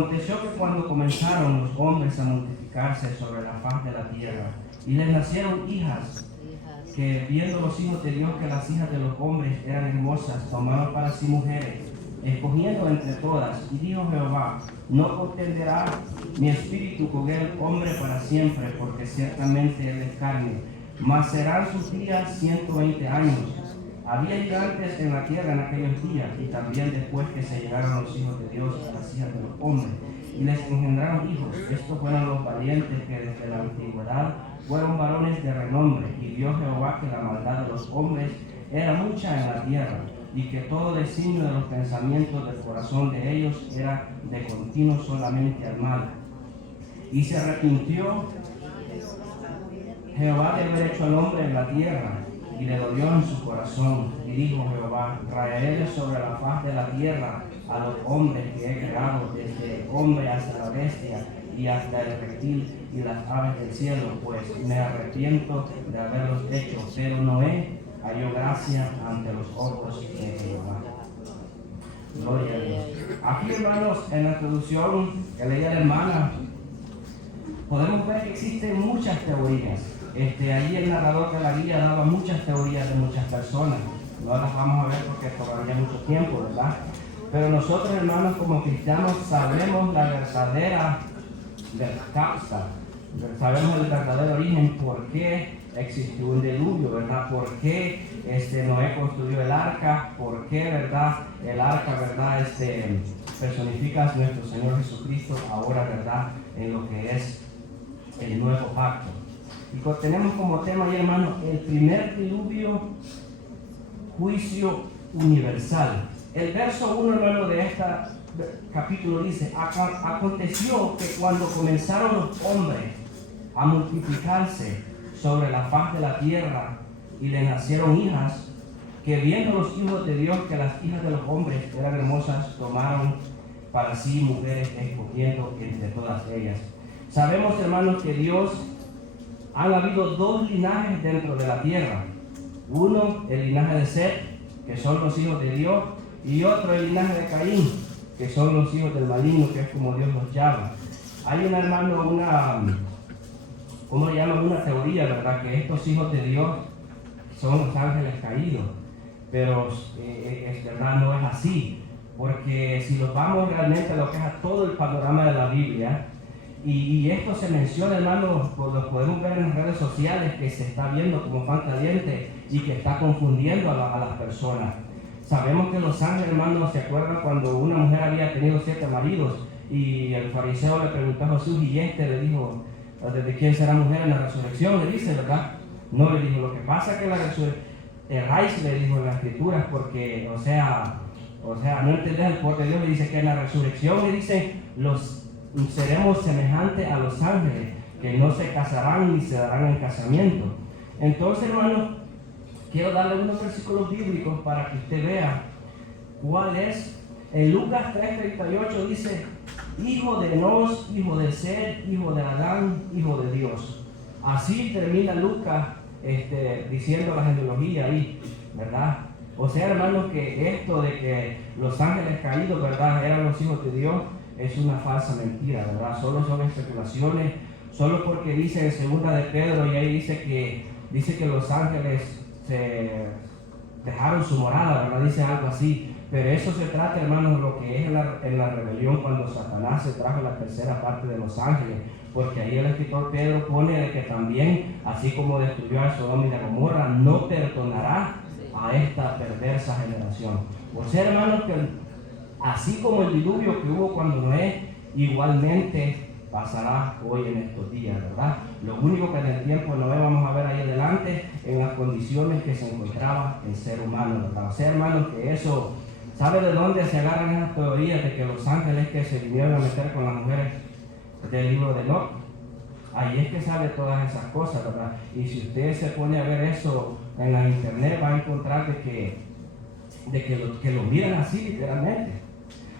Aconteció que cuando comenzaron los hombres a multiplicarse sobre la faz de la tierra, y les nacieron hijas, que viendo los hijos de Dios que las hijas de los hombres eran hermosas, tomaron para sí mujeres, escogiendo entre todas. Y dijo Jehová: no contenderá mi espíritu con el hombre para siempre, porque ciertamente él es carne, mas serán sus días 120 años. Había gigantes en la tierra en aquellos días, y también después que se llegaron los hijos de Dios a las hijas de los hombres, y les engendraron hijos. Estos fueron los valientes que desde la antigüedad fueron varones de renombre. Y vio Jehová que la maldad de los hombres era mucha en la tierra, y que todo designio de los pensamientos del corazón de ellos era de continuo solamente al mal. Y se arrepintió Jehová de haber hecho al hombre en la tierra, y le dolió en su corazón. Y dijo Jehová: traeré sobre la faz de la tierra a los hombres que he creado, desde el hombre hasta la bestia, y hasta el reptil y las aves del cielo, pues me arrepiento de haberlos hecho. Pero Noé halló gracia ante los ojos de Jehová. Gloria a Dios. Aquí, hermanos, en la introducción que leía la hermana, podemos ver que existen muchas teorías. Allí el narrador de la guía daba muchas teorías de muchas personas. No las vamos a ver porque tomaría mucho tiempo, ¿verdad? Pero nosotros, hermanos, como cristianos, sabemos la verdadera causa, sabemos el verdadero origen, por qué existió un diluvio, ¿verdad? ¿Por qué Noé construyó el arca? ¿Por qué, verdad, el arca, verdad, personifica a nuestro Señor Jesucristo ahora, verdad, en lo que es el nuevo pacto? Y tenemos como tema ahí, hermano, el primer diluvio, juicio universal. El verso 1, hermano, de este capítulo dice: aconteció que cuando comenzaron los hombres a multiplicarse sobre la faz de la tierra, y le nacieron hijas, que viendo los hijos de Dios que las hijas de los hombres eran hermosas, tomaron para sí mujeres, escogiendo entre todas ellas. Sabemos, hermanos, que Dios han habido dos linajes dentro de la tierra. Uno, el linaje de Set, que son los hijos de Dios, y otro, el linaje de Caín, que son los hijos del maligno, que es como Dios los llama. Hay una, hermano, ¿cómo le llaman? Una teoría, ¿verdad? Que estos hijos de Dios son los ángeles caídos. Pero verdad, no es así. Porque si nos vamos realmente a lo que es a todo el panorama de la Biblia, y esto se menciona, hermano, pues lo podemos ver en las redes sociales, que se está viendo como pan caliente y que está confundiendo a las personas. Sabemos que los ángeles, hermanos, ¿se acuerdan cuando una mujer había tenido 7 maridos? Y el fariseo le preguntó a Jesús, y le dijo: ¿de quién será mujer en la resurrección? Le dice, ¿verdad? No, le dijo: lo que pasa es que la resurrección, erráis, le dijo en las escrituras, porque, o sea, no entendés el poder de Dios. Le dice que en la resurrección, le dice, seremos semejantes a los ángeles, que no se casarán ni se darán en casamiento. Entonces, hermano, quiero darle unos versículos bíblicos para que usted vea cuál es. En Lucas 3:38 dice: hijo de Enos, hijo de Set, hijo de Adán, hijo de Dios. Así termina Lucas diciendo la genealogía ahí, ¿verdad? O sea, hermanos, que esto de que los ángeles caídos, ¿verdad?, eran los hijos de Dios, es una falsa mentira, ¿verdad? Solo son especulaciones, solo porque dice en segunda de Pedro, y ahí dice que los ángeles se dejaron su morada, ¿verdad? Dice algo así. Pero eso se trata, hermanos, de lo que es en la rebelión, cuando Satanás se trajo la tercera parte de los ángeles. Porque ahí el escritor Pedro pone de que también, así como destruyó a Sodoma y a Gomorra, no perdonará a esta perversa generación. O sea, hermanos, que así como el diluvio que hubo cuando Noé, igualmente pasará hoy en estos días, ¿verdad? Lo único que en el tiempo de Noé vamos a ver ahí adelante, en las condiciones que se encontraba el ser humano, ¿verdad? O sea, hermanos, que eso, ¿sabe de dónde se agarran esas teorías de que los ángeles que se vinieron a meter con las mujeres del libro de Lot? Ahí es que sale todas esas cosas, ¿verdad? Y si usted se pone a ver eso en la internet, va a encontrar de que lo miran así literalmente.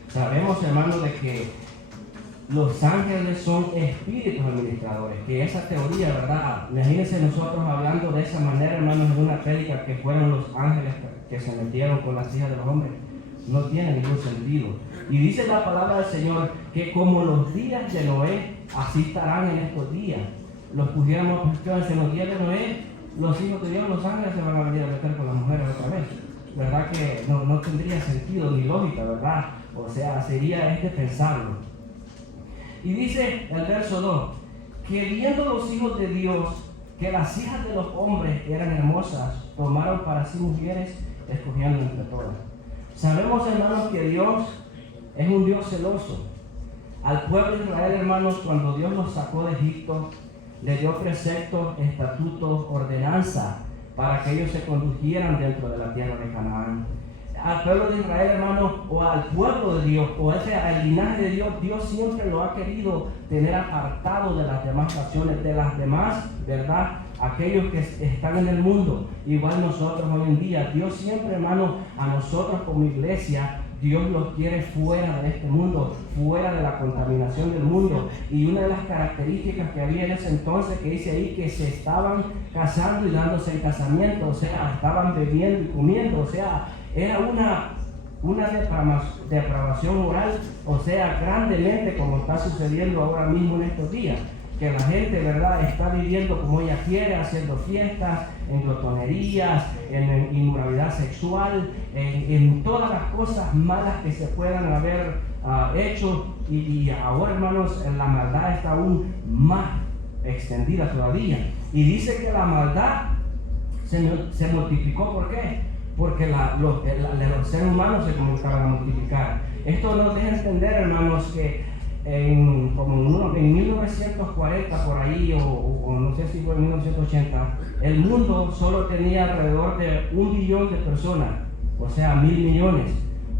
Sabemos, hermanos, de que los ángeles son espíritus administradores, que esa teoría, ¿verdad? Imagínense nosotros hablando de esa manera, hermanos, en una prédica, que fueron los ángeles que se metieron con las hijas de los hombres. No tiene ningún sentido. Y dice la palabra del Señor que como los días de Noé, así estarán en estos días. Los pudiéramos en los días de Noé, los hijos de Dios, los ángeles se van a venir a meter con las mujeres otra vez. ¿Verdad que no tendría sentido ni lógica, verdad? O sea, sería pensarlo. Y dice el verso 2, que viendo los hijos de Dios que las hijas de los hombres eran hermosas, tomaron para sí mujeres, escogiendo entre todas. Sabemos, hermanos, que Dios es un Dios celoso. Al pueblo de Israel, hermanos, cuando Dios los sacó de Egipto, le dio preceptos, estatutos, ordenanza para que ellos se condujeran dentro de la tierra de Canaán. Al pueblo de Israel, hermanos, o al pueblo de Dios, o al linaje de Dios, Dios siempre lo ha querido tener apartado de las demás naciones, de las demás, ¿verdad? Aquellos que están en el mundo, igual nosotros hoy en día. Dios siempre, hermano, a nosotros como iglesia, Dios los quiere fuera de este mundo, fuera de la contaminación del mundo. Y una de las características que había en ese entonces, que dice ahí, que se estaban casando y dándose en casamiento, o sea, estaban bebiendo y comiendo, o sea, era una depravación moral, o sea, grandemente, como está sucediendo ahora mismo en estos días, que la gente, ¿verdad?, está viviendo como ella quiere, haciendo fiestas, en glotonerías, en inmoralidad sexual, en todas las cosas malas que se puedan haber hecho, y ahora, hermanos, la maldad está aún más extendida todavía. Y dice que la maldad se multiplicó. ¿Por qué? Porque los seres humanos se comenzaron a multiplicar. Esto nos deja entender, hermanos, que en 1940 por ahí, o no sé si fue en 1980, el mundo solo tenía alrededor de 1 billón de personas, o sea, 1.000 millones.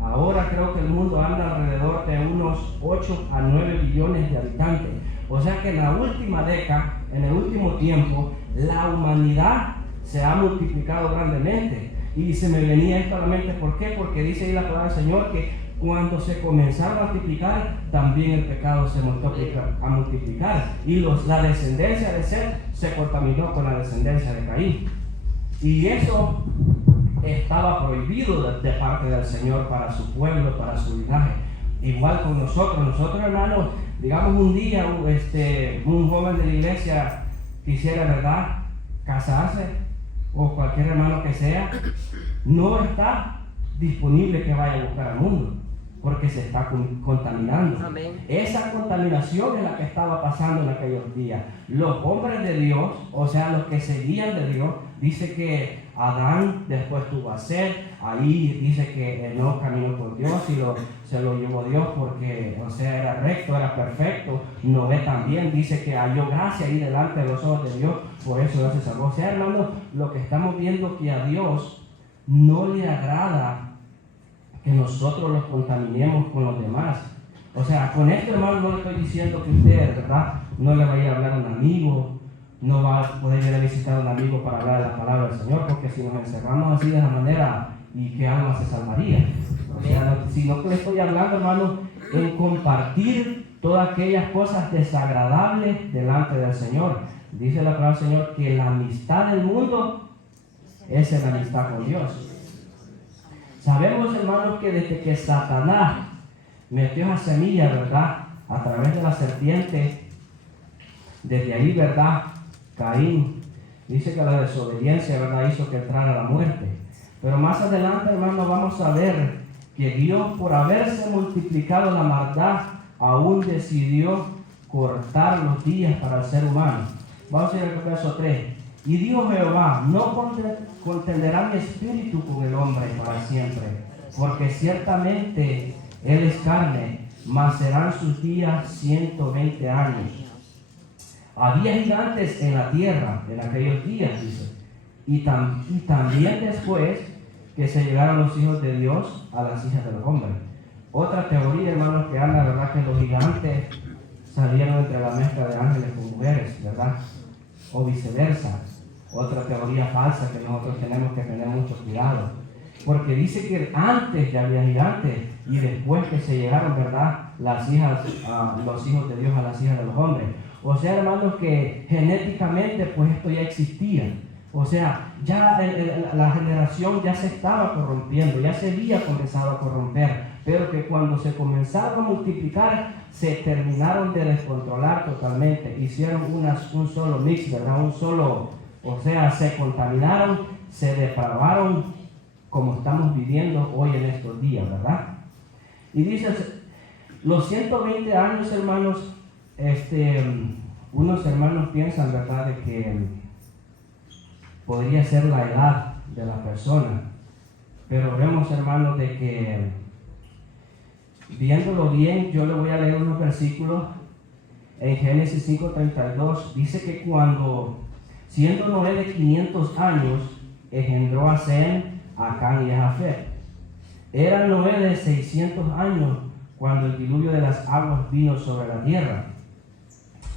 Ahora creo que el mundo anda alrededor de unos 8 a 9 billones de habitantes. O sea que en la última década, en el último tiempo, la humanidad se ha multiplicado grandemente. Y se me venía esto a la mente, ¿por qué? Porque dice ahí la palabra del Señor que cuando se comenzaron a multiplicar, también el pecado se a multiplicar. Y la descendencia de Seth se contaminó con la descendencia de Caín. Y eso estaba prohibido de parte del Señor para su pueblo, para su linaje. Igual con nosotros, hermanos, digamos un día un joven de la iglesia quisiera, ¿verdad?, casarse, o cualquier hermano que sea, no está disponible que vaya a buscar al mundo, porque se está contaminando. Amén. Esa contaminación es la que estaba pasando en aquellos días. Los hombres de Dios, o sea, los que seguían de Dios, dice que Adán después tuvo a Seth, ahí dice que Enoc caminó con Dios y se lo llevó Dios porque, o sea, era recto, era perfecto. Noé también dice que halló gracia ahí delante de los ojos de Dios, por eso Dios se salvó. O sea, hermanos, lo que estamos viendo que a Dios no le agrada que nosotros los contaminemos con los demás. O sea, con esto, hermano, no le estoy diciendo que usted, ¿verdad?, no le vaya a hablar a un amigo, no va a poder ir a visitar a un amigo para hablar de la palabra del Señor, porque si nos encerramos así de esa manera, ¿y qué alma se salvaría? O sea, sino que le estoy hablando, hermano, en compartir todas aquellas cosas desagradables delante del Señor. Dice la palabra del Señor que la amistad del mundo es la amistad con Dios. Sabemos, hermanos, que desde que Satanás metió esa semilla, ¿verdad?, a través de la serpiente, desde ahí, ¿verdad?, Caín, dice que la desobediencia, ¿verdad?, hizo que entrara la muerte. Pero más adelante, hermanos, vamos a ver que Dios, por haberse multiplicado la maldad, aún decidió cortar los días para el ser humano. Vamos a ir al verso 3. Y dijo Jehová: no contenderá mi espíritu con el hombre para siempre, porque ciertamente él es carne, mas serán sus días 120 años. Había gigantes en la tierra en aquellos días, dice, y también después que se llegaron los hijos de Dios a las hijas de los hombres. Otra teoría, hermanos, que habla, ¿verdad?, que los gigantes salieron entre la mezcla de ángeles con mujeres, ¿verdad?, o viceversa. Otra teoría falsa que nosotros tenemos que tener mucho cuidado, porque dice que antes ya había gigantes y después que se llegaron, ¿verdad?, los hijos de Dios a las hijas de los hombres. O sea, hermanos, que genéticamente pues esto ya existía. O sea, ya la generación ya se estaba corrompiendo, ya se había comenzado a corromper. pero que cuando se comenzaron a multiplicar, se terminaron de descontrolar totalmente. Hicieron un solo mix, ¿verdad? O sea, se contaminaron, se depravaron, como estamos viviendo hoy en estos días, ¿verdad? Y dice, los 120 años, hermanos, unos hermanos piensan, ¿verdad?, de que podría ser la edad de la persona, pero vemos, hermanos, de que viéndolo bien, yo le voy a leer unos versículos en Génesis 5:32. Dice que cuando, siendo Noé de 500 años, engendró a Sem, a Cam y a Jafet. Era Noé de 600 años cuando el diluvio de las aguas vino sobre la tierra.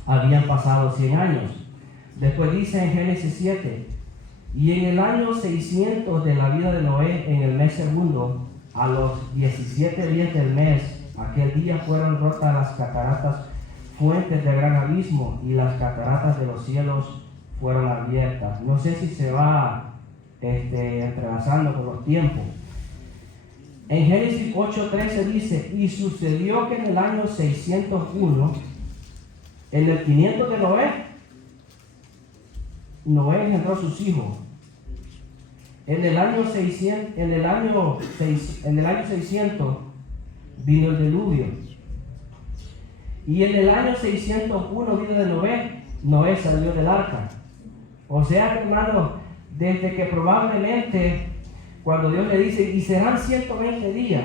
Habían pasado 100 años. Después dice en Génesis 7, y en el año 600 de la vida de Noé, en el mes segundo, a los 17 días del mes, aquel día fueron rotas las cataratas, fuentes de gran abismo, y las cataratas de los cielos fueron abiertas. No sé si se va entrelazando con los tiempos. En Génesis 8:13 dice, y sucedió que en el año 601, en el 500 de Noé engendró sus hijos. En el año 600 vino el diluvio. Y en el año 601 vino de Noé salió del arca. O sea, hermanos, desde que probablemente cuando Dios le dice, y serán 120 días,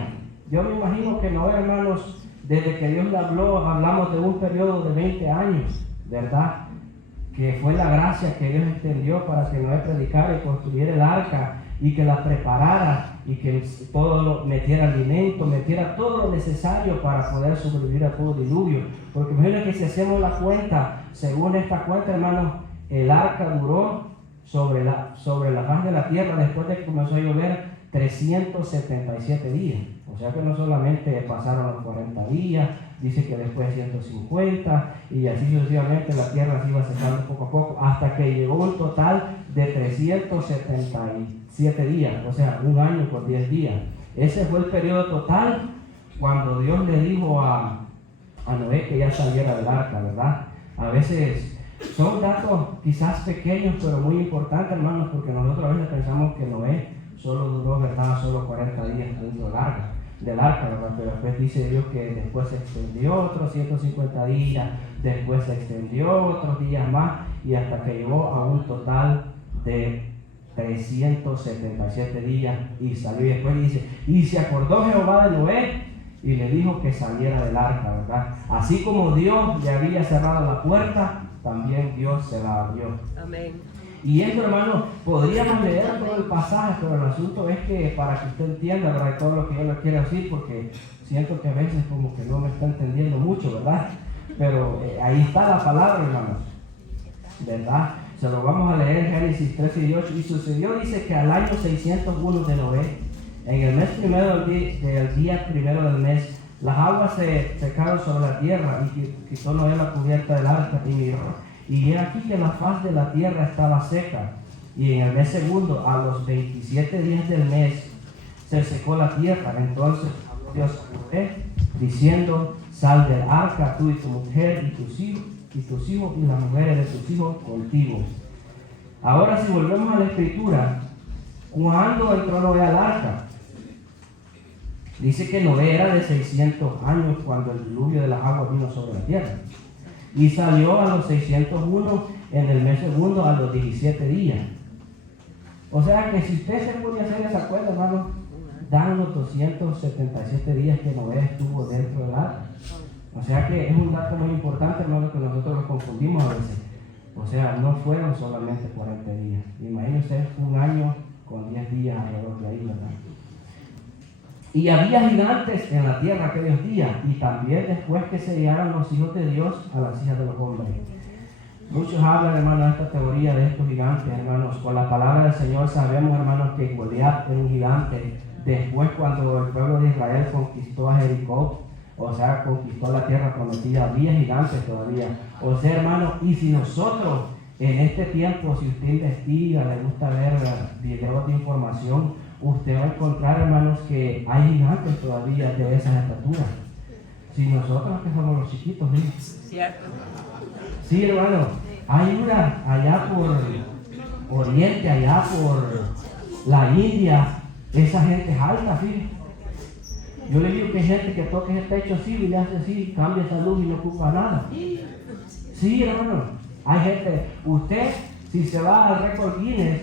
yo me imagino que Noé, hermanos, desde que Dios le habló, hablamos de un periodo de 20 años, ¿verdad? Que fue la gracia que Dios extendió para que Noé predicara y construyera el arca y que la preparara y que metiera alimento, metiera todo lo necesario para poder sobrevivir a todo diluvio. Porque imagínense que si hacemos la cuenta, según esta cuenta, hermanos, el arca duró sobre la faz de la tierra después de que comenzó a llover 377 días. O sea que no solamente pasaron los 40 días, dice que después 150 y así sucesivamente la tierra se iba secando poco a poco hasta que llegó un total de 377 días, o sea, un año por 10 días. Ese fue el periodo total cuando Dios le dijo a Noé que ya saliera del arca, ¿verdad? A veces son datos quizás pequeños, pero muy importantes, hermanos, porque nosotros a veces pensamos que Noé solo duró, ¿verdad?, solo 40 días dentro del arca, ¿verdad? Pero después dice Dios que después se extendió otros 150 días, después se extendió otros días más, y hasta que llegó a un total de 377 días y salió. Y después dice, y se acordó Jehová de Noé y le dijo que saliera del arca, ¿verdad? Así como Dios le había cerrado la puerta, también Dios se la abrió. Amén. Y eso, hermano, podríamos leer todo el pasaje, pero el asunto es que para que usted entienda, ¿verdad?, todo lo que yo le quiero decir, porque siento que a veces como que no me está entendiendo mucho, ¿verdad? Pero ahí está la palabra, hermanos, ¿verdad? Se lo vamos a leer en Génesis 13:18. Y sucedió, dice, que al año 601 de Noé, en el mes primero del día primero del mes, las aguas se secaron sobre la tierra, y quitó Noé la cubierta del arca y miró. Y he aquí que la faz de la tierra estaba seca. Y en el mes segundo, a los 27 días del mes, se secó la tierra. Entonces habló Dios a Noé, diciendo, sal del arca, tú y tu mujer y tus hijos y las mujeres de tus hijos contigo. Ahora, si volvemos a la escritura, ¿cuándo entró Noé al arca? Dice que Noé era de 600 años cuando el diluvio de las aguas vino sobre la tierra. Y salió a los 601 en el mes segundo a los 17 días. O sea que si usted se pone a hacer esa cuenta, hermano, dan los 277 días que Noé estuvo dentro del arca. O sea que es un dato muy importante, hermano, que nosotros lo confundimos a veces. O sea, no fueron solamente 40 días. Imagínense un año con 10 días alrededor de ahí, ¿verdad? Y había gigantes en la tierra aquellos días, y también después que se llegaron los hijos de Dios a las hijas de los hombres. Muchos hablan, hermanos, de esta teoría de estos gigantes, hermanos. Con la palabra del Señor sabemos, hermanos, que Goliat era un gigante. Después, cuando el pueblo de Israel conquistó a Jericó, o sea, conquistó la tierra prometida, había gigantes todavía. O sea, hermanos, y si nosotros en este tiempo, si usted investiga, le gusta ver videos de información, usted va a encontrar, hermanos, que hay gigantes todavía de esas estaturas. Si nosotros que somos los chiquitos, ¿sí? Cierto. Sí, hermano, hay una allá por Oriente, allá por la India, esa gente es alta, fíjate. Yo le digo que hay gente que toca ese techo así y le hace así, cambia esa luz y no ocupa nada. Sí, hermano, hay gente, usted, si se va al récord Guinness,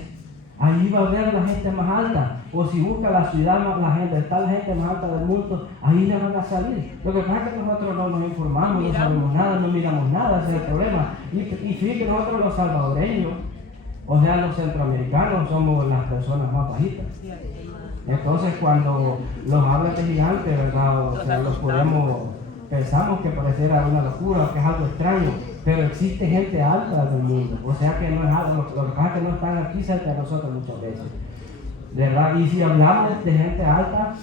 ahí va a ver la gente más alta. O si busca la ciudad, la gente, está la gente más alta del mundo, ahí le van a salir. Lo que pasa es que nosotros no nos informamos, no sabemos nada, no miramos nada, ese es el problema. Y fíjate, nosotros los salvadoreños, o sea, los centroamericanos, somos las personas más bajitas. Entonces, cuando los hablan de gigantes, ¿verdad? O sea, los pensamos que pareciera una locura, que es algo extraño, pero existe gente alta del mundo, o sea que no es algo, lo que pasa es que no están aquí cerca de nosotros muchas veces, ¿verdad? Y si hablamos de gente alta,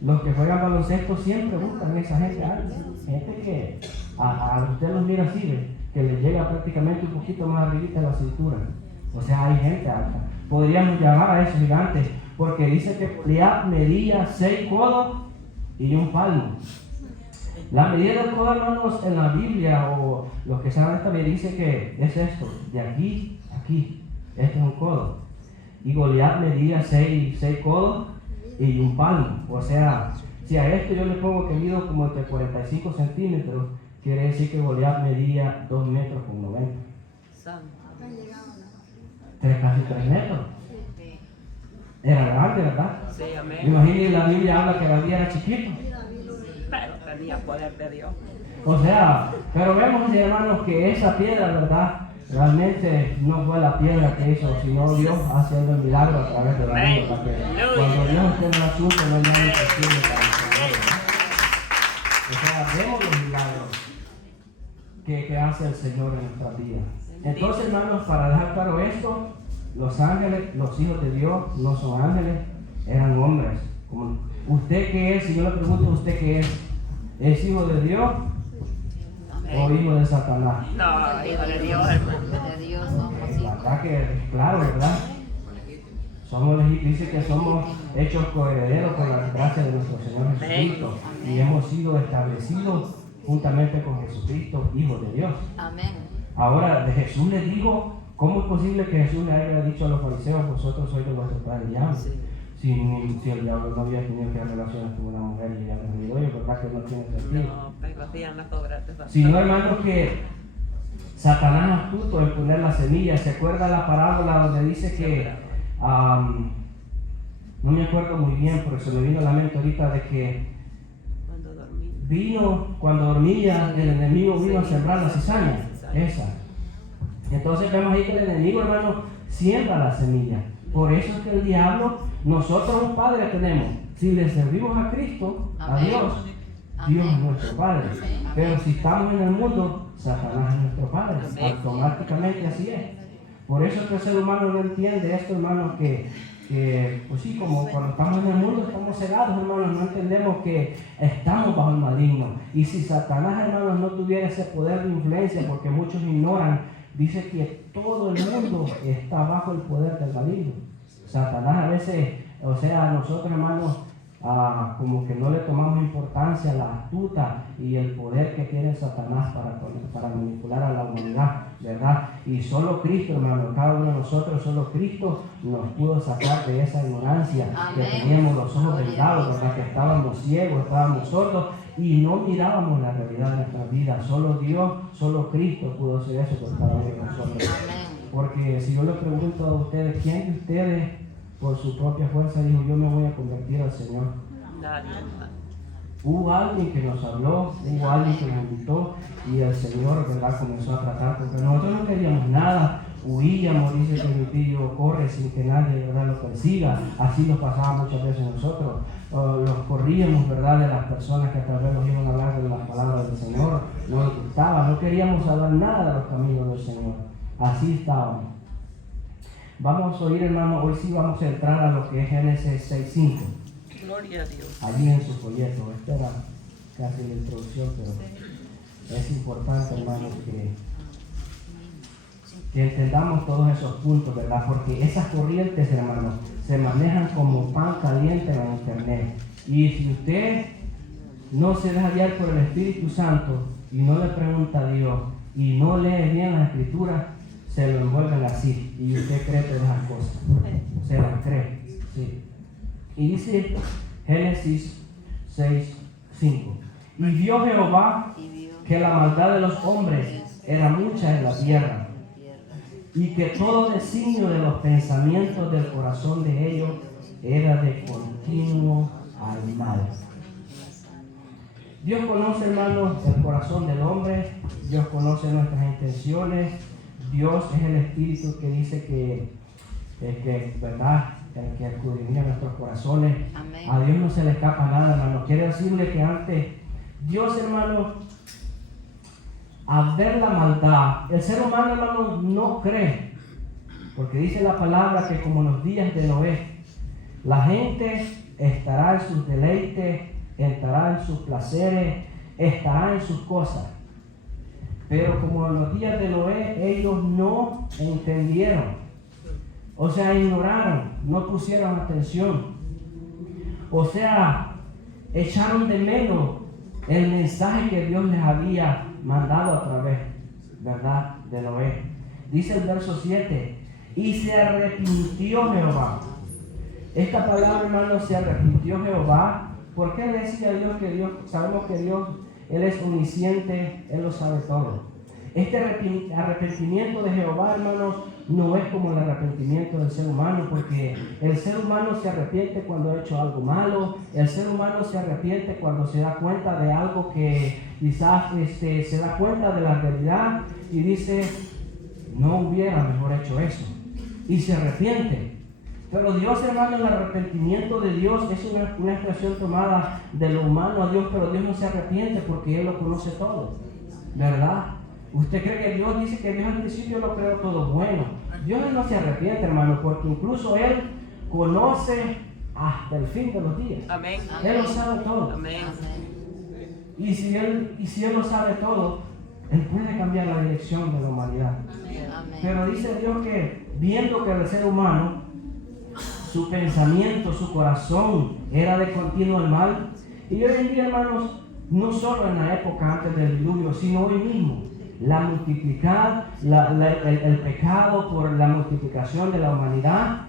los que juegan baloncesto siempre buscan esa gente alta, gente que a usted los mira así, que les llega prácticamente un poquito más arribita de la cintura, o sea, hay gente alta. Podríamos llamar a esos gigantes, porque dice que Goliat medía 6 codos y un palmo. La medida del codo, hermanos, en la Biblia, o los que saben esta Biblia, dice que es esto, de aquí a aquí, este es un codo. Y Goliat medía 6 codos y un palmo. O sea, si a esto yo le pongo que mido como entre 45 centímetros, quiere decir que Goliat medía 2 metros con 90. Casi 3 metros. Era grande, ¿verdad? Sí, amén. Imagínense, la Biblia habla que David era chiquito. Pero tenía poder de Dios. O sea, pero vemos, hermanos, que esa piedra, ¿verdad? Realmente no fue la piedra que hizo, sino Dios haciendo el milagro a través de la vida. Cuando Dios esté en el asunto, no hay nada imposible para el Señor, ¿no? O sea, vemos los milagros que hace el Señor en nuestra vida. Entonces, hermanos, para dejar claro esto, los ángeles, los hijos de Dios, no son ángeles, eran hombres. Como ¿usted qué es? Si yo le pregunto a usted qué es, ¿es hijo de Dios o hijo de Satanás? No, hijo de Dios, hermano. De Dios somos hijos. Acá que claro, ¿verdad? Somos, dice que somos hechos coherederos con la gracia de nuestro Señor Jesucristo y hemos sido establecidos juntamente con Jesucristo, hijos de Dios. Amén. Ahora, de Jesús les digo, ¿cómo es posible que Jesús le haya dicho a los fariseos, vosotros sois de vuestro padre el diablo? Si el diablo no había tenido que haber relaciones con una mujer y había tenido yo, ¿verdad que no tiene sentido? No, pero hacían las obras de Sino, hermanos, que Satanás astuto en poner la semilla. ¿Se acuerda la parábola donde dice que, no me acuerdo muy bien, porque se me vino a la mente ahorita de que cuando dormía, el enemigo vino a sembrar la cizaña, esa. Entonces vemos ahí que el enemigo, hermano, siembra la semilla. Por eso es que el diablo, nosotros un padre tenemos. Si le servimos a Cristo, a Dios, Dios es nuestro Padre. Pero si estamos en el mundo, Satanás es nuestro Padre. Automáticamente así es. Por eso es que el ser humano no entiende esto, hermano, que pues sí, como cuando estamos en el mundo estamos cegados, hermanos, no entendemos que estamos bajo el maligno. Y si Satanás, hermanos, no tuviera ese poder de influencia, porque muchos ignoran, dice que todo el mundo está bajo el poder del maligno. Satanás a veces, o sea, nosotros, hermanos, como que no le tomamos importancia a la astuta y el poder que tiene Satanás para manipular a la humanidad, ¿verdad? Y solo Cristo, hermano, cada uno de nosotros, solo Cristo nos pudo sacar de esa ignorancia. Amén. Que teníamos los ojos vendados, ¿verdad? Que estábamos ciegos, estábamos sordos y no mirábamos la realidad de nuestra vida. Solo Dios, solo Cristo pudo hacer eso por cada uno de nosotros. Amén. Porque si yo le pregunto a ustedes, ¿quién de ustedes por su propia fuerza dijo, yo me voy a convertir al Señor? Nadie. Hubo alguien que nos habló, hubo alguien que nos invitó y el Señor, ¿verdad?, comenzó a tratar, porque nosotros no queríamos nada, huíamos, dice que mi tío corre sin que nadie, ¿verdad?, lo persiga. Así nos pasaba muchas veces nosotros, los corríamos, ¿verdad?, de las personas que tal vez nos iban a hablar de las palabras del Señor, no nos gustaba, no queríamos saber nada de los caminos del Señor. Así estábamos. Vamos a oír, hermano, hoy sí vamos a entrar a lo que es Génesis 6:5. Gloria a Dios. Allí en su folleto. Esta era casi la introducción, pero es importante, hermano, que entendamos todos esos puntos, ¿verdad? Porque esas corrientes, hermanos, se manejan como pan caliente en la internet. Y si usted no se deja guiar por el Espíritu Santo y no le pregunta a Dios y no lee bien las Escrituras, se lo envuelven así y usted cree todas las cosas. Se las cree. Sí. Y dice Génesis 6:5. Y vio Jehová que la maldad de los hombres era mucha en la tierra, y que todo designio de los pensamientos del corazón de ellos era de continuo al mal. Dios conoce, hermanos, el corazón del hombre. Dios conoce nuestras intenciones. Dios es el Espíritu que dice que ¿verdad? El que escudriña nuestros corazones. Amén. A Dios no se le escapa nada, hermano. Quiere decirle que antes Dios, hermano, al ver la maldad, el ser humano, hermano, no cree, porque dice la palabra que como en los días de Noé, la gente estará en sus deleites, estará en sus placeres, estará en sus cosas. Pero como en los días de Noé, ellos no entendieron, o sea, ignoraron, no pusieron atención, o sea, echaron de menos el mensaje que Dios les había mandado a través, ¿verdad?, de Noé. Dice el verso 7, y se arrepintió Jehová. Esta palabra, hermano, se arrepintió Jehová. ¿Por qué decía Dios que Dios? Sabemos que Dios, Él es omnisciente, Él lo sabe todo. Este arrepentimiento de Jehová, hermanos, no es como el arrepentimiento del ser humano, porque el ser humano se arrepiente cuando ha hecho algo malo. El ser humano se arrepiente cuando se da cuenta de algo que quizás se da cuenta de la realidad y dice, no hubiera mejor hecho eso, y se arrepiente. Pero Dios, hermano, el arrepentimiento de Dios es una expresión tomada de lo humano a Dios, pero Dios no se arrepiente porque Él lo conoce todo, ¿verdad? Usted cree que Dios dice que Dios al principio lo creó todo bueno. Dios no se arrepiente, hermano, porque incluso Él conoce hasta el fin de los días. Amén. Él lo sabe todo. Amén. Y si Él lo sabe todo, Él puede cambiar la dirección de la humanidad. Amén. Pero dice Dios que viendo que el ser humano, su pensamiento, su corazón era de continuo al mal, y hoy en día, hermanos, no solo en la época antes del diluvio, sino hoy mismo, la multiplicar, el pecado por la multiplicación de la humanidad.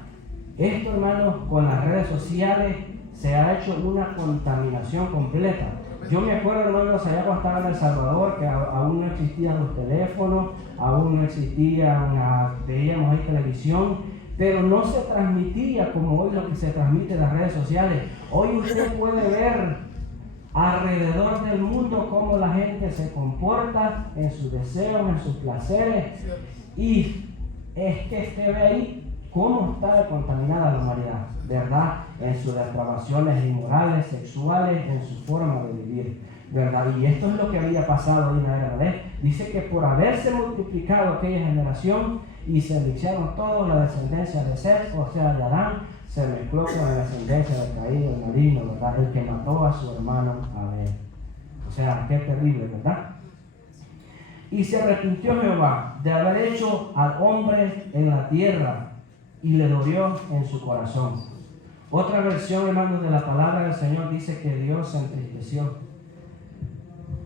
Esto, hermanos, con las redes sociales se ha hecho una contaminación completa. Yo me acuerdo, hermanos, allá cuando estaba en El Salvador, que aún no existían los teléfonos, aún no existía, veíamos ahí televisión, pero no se transmitía como hoy lo que se transmite en las redes sociales. Hoy usted puede ver alrededor del mundo cómo la gente se comporta en sus deseos, en sus placeres, y es que usted ve ahí cómo está contaminada la humanidad, ¿verdad? En sus depravaciones inmorales, sexuales, en su forma de vivir, ¿verdad? Y esto es lo que había pasado ahí en la era de Noé. Dice que por haberse multiplicado aquella generación y se mezclaron todos, la descendencia de Seth, o sea, de Adán, se mezcló con la descendencia del caído, el maligno, ¿verdad? El que mató a su hermano Abel. O sea, qué terrible, ¿verdad? Y se arrepintió Jehová de haber hecho al hombre en la tierra y le dolió en su corazón. Otra versión, hermanos, de la palabra del Señor dice que Dios se entristeció.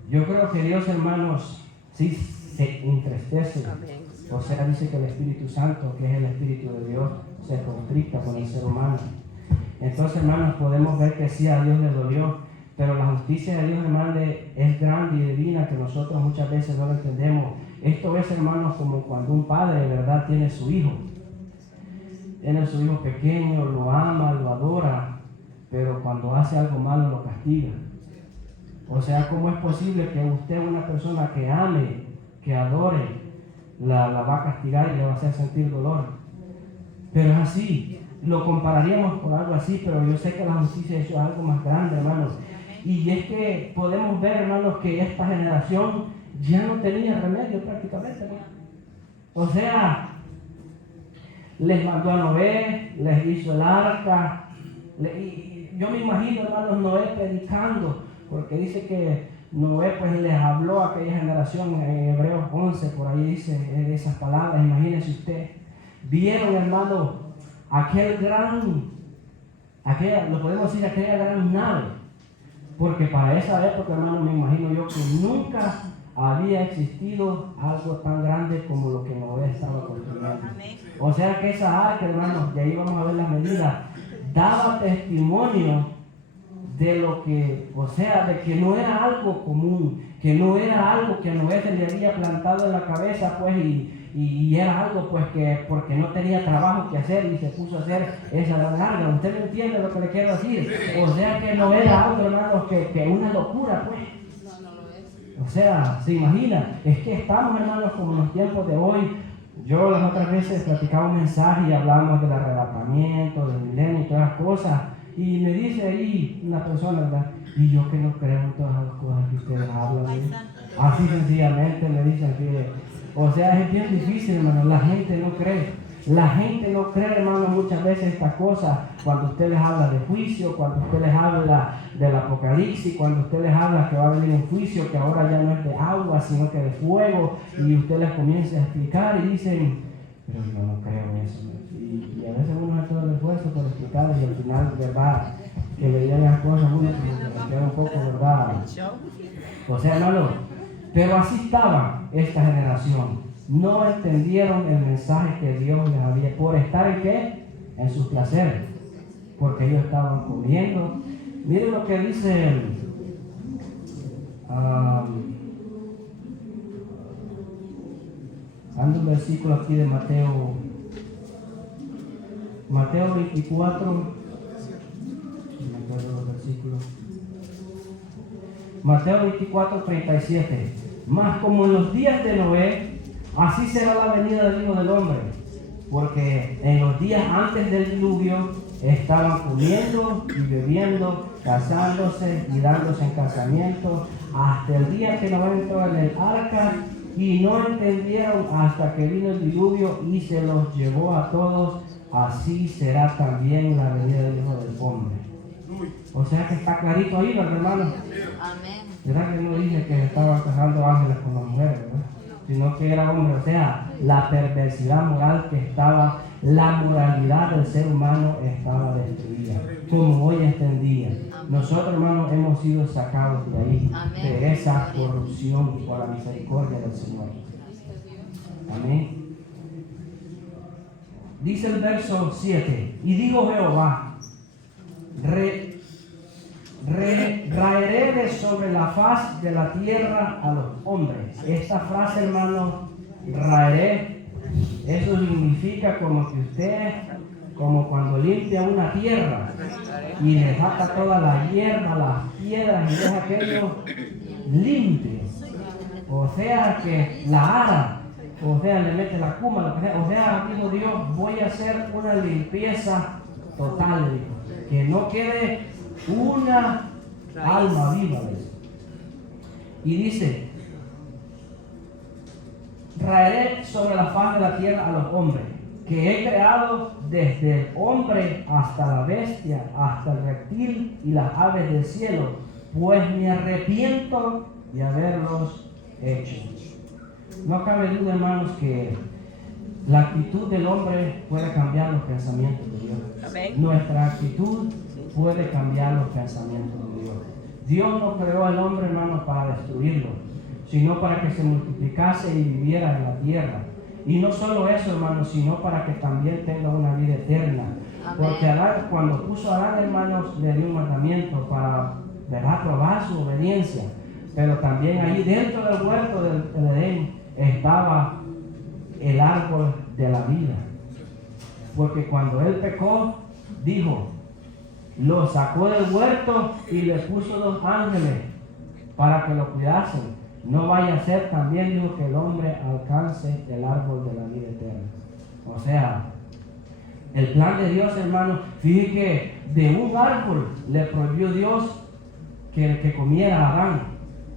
Yo creo que Dios, hermanos, sí se entristece. Amén. O sea, dice que el Espíritu Santo, que es el Espíritu de Dios, se contrista con el ser humano. Entonces, hermanos, podemos ver que sí, a Dios le dolió, pero la justicia de Dios, hermanos, es grande y divina, que nosotros muchas veces no lo entendemos. Esto es, hermanos, como cuando un padre, de verdad, tiene su hijo. Tiene su hijo pequeño, lo ama, lo adora, pero cuando hace algo malo lo castiga. O sea, ¿cómo es posible que usted, una persona que ame, que adore, la va a castigar y le va a hacer sentir dolor? Pero es así, lo compararíamos con algo así, pero yo sé que la justicia es algo más grande, hermanos. Y es que podemos ver, hermanos, que esta generación ya no tenía remedio prácticamente, ¿no? O sea, les mandó a Noé, les hizo el arca, y yo me imagino, hermanos, Noé predicando, porque dice que Noé pues les habló a aquella generación, en Hebreos 11, por ahí dice esas palabras. Imagínense usted, vieron, hermano, lo podemos decir, aquella gran nave. Porque para esa época, hermano, me imagino yo que nunca había existido algo tan grande como lo que Noé estaba construyendo. O sea que esa arca, hermanos, y ahí vamos a ver las medidas, daba testimonio de lo que, o sea, de que no era algo común, que no era algo que a Noé se le había plantado en la cabeza, pues, y era algo, pues, que porque no tenía trabajo que hacer y se puso a hacer esa larga. ¿Usted me entiende lo que le quiero decir? O sea que no era algo, hermanos, que una locura, pues. O sea, se imagina, es que estamos, hermanos, como en los tiempos de hoy. Yo las otras veces platicaba un mensaje y hablamos del arrebatamiento, del milenio y todas las cosas. Y me dice ahí una persona, ¿verdad? Y yo que no creo en todas las cosas que ustedes hablan. ¿Eh? Así sencillamente me dicen que, o sea, es bien difícil, hermano. La gente no cree. La gente no cree, hermano, muchas veces estas cosas. Cuando usted les habla de juicio, cuando usted les habla del apocalipsis, cuando usted les habla que va a venir un juicio que ahora ya no es de agua, sino que de fuego, y usted les comienza a explicar y dicen, pero yo no creo en eso. Y a veces uno hace todo el esfuerzo por explicarles y al final, ¿verdad? Que le digan las cosas, uno se queda un poco, ¿verdad? O sea, hermano, pero así estaba esta generación. No entendieron el mensaje que Dios les había, por estar en qué, en sus placeres, porque ellos estaban comiendo. Miren lo que dice ando un versículo aquí de Mateo 24, no me acuerdo los versículos. Mateo 24, 37. Mas como en los días de Noé, así será la venida del Hijo del Hombre, porque en los días antes del diluvio estaban comiendo y bebiendo, casándose y dándose en casamiento, hasta el día que Noé entró en el arca, y no entendieron hasta que vino el diluvio y se los llevó a todos. Así será también la venida del Hijo del Hombre. O sea que está clarito ahí, ¿verdad, hermano? Amén. ¿Verdad que no dice que estaban casando ángeles con las mujeres, ¿verdad? Sino que era hombre? O sea, la perversidad moral que estaba, la moralidad del ser humano estaba destruida, como hoy entendía. Nosotros, hermanos, hemos sido sacados de ahí, de esa corrupción por la misericordia del Señor. Amén. Dice el verso 7, y dijo Jehová, raeré de sobre la faz de la tierra a los hombres. Esta frase, hermano, raeré, eso significa como que usted, como cuando limpia una tierra y le saca toda la hierba, las piedras y deja aquello limpio. O sea que la ara, o sea, le mete la cuma, lo que sea. O sea, dijo Dios, voy a hacer una limpieza total, que no quede una alma viva. Y dice, raeré sobre la faz de la tierra a los hombres, que he creado desde el hombre hasta la bestia, hasta el reptil y las aves del cielo, pues me arrepiento de haberlos hecho. No cabe duda, hermanos, que la actitud del hombre puede cambiar los pensamientos de Dios. Amén. Nuestra actitud puede cambiar los pensamientos de Dios. Dios no creó al hombre, hermanos, para destruirlo, sino para que se multiplicase y viviera en la tierra. Y no solo eso, hermanos, sino para que también tenga una vida eterna. Amén. Porque Adán, cuando puso a Adán, hermanos, le dio un mandamiento para, ¿verdad?, probar su obediencia. Pero también ahí dentro del huerto del Edén estaba el árbol de la vida. Porque cuando él pecó, dijo, lo sacó del huerto y le puso 2 ángeles para que lo cuidasen. No vaya a ser también, dijo, que el hombre alcance el árbol de la vida eterna. O sea, el plan de Dios, hermano, fíjate que de un árbol le prohibió Dios que comiera a Adán,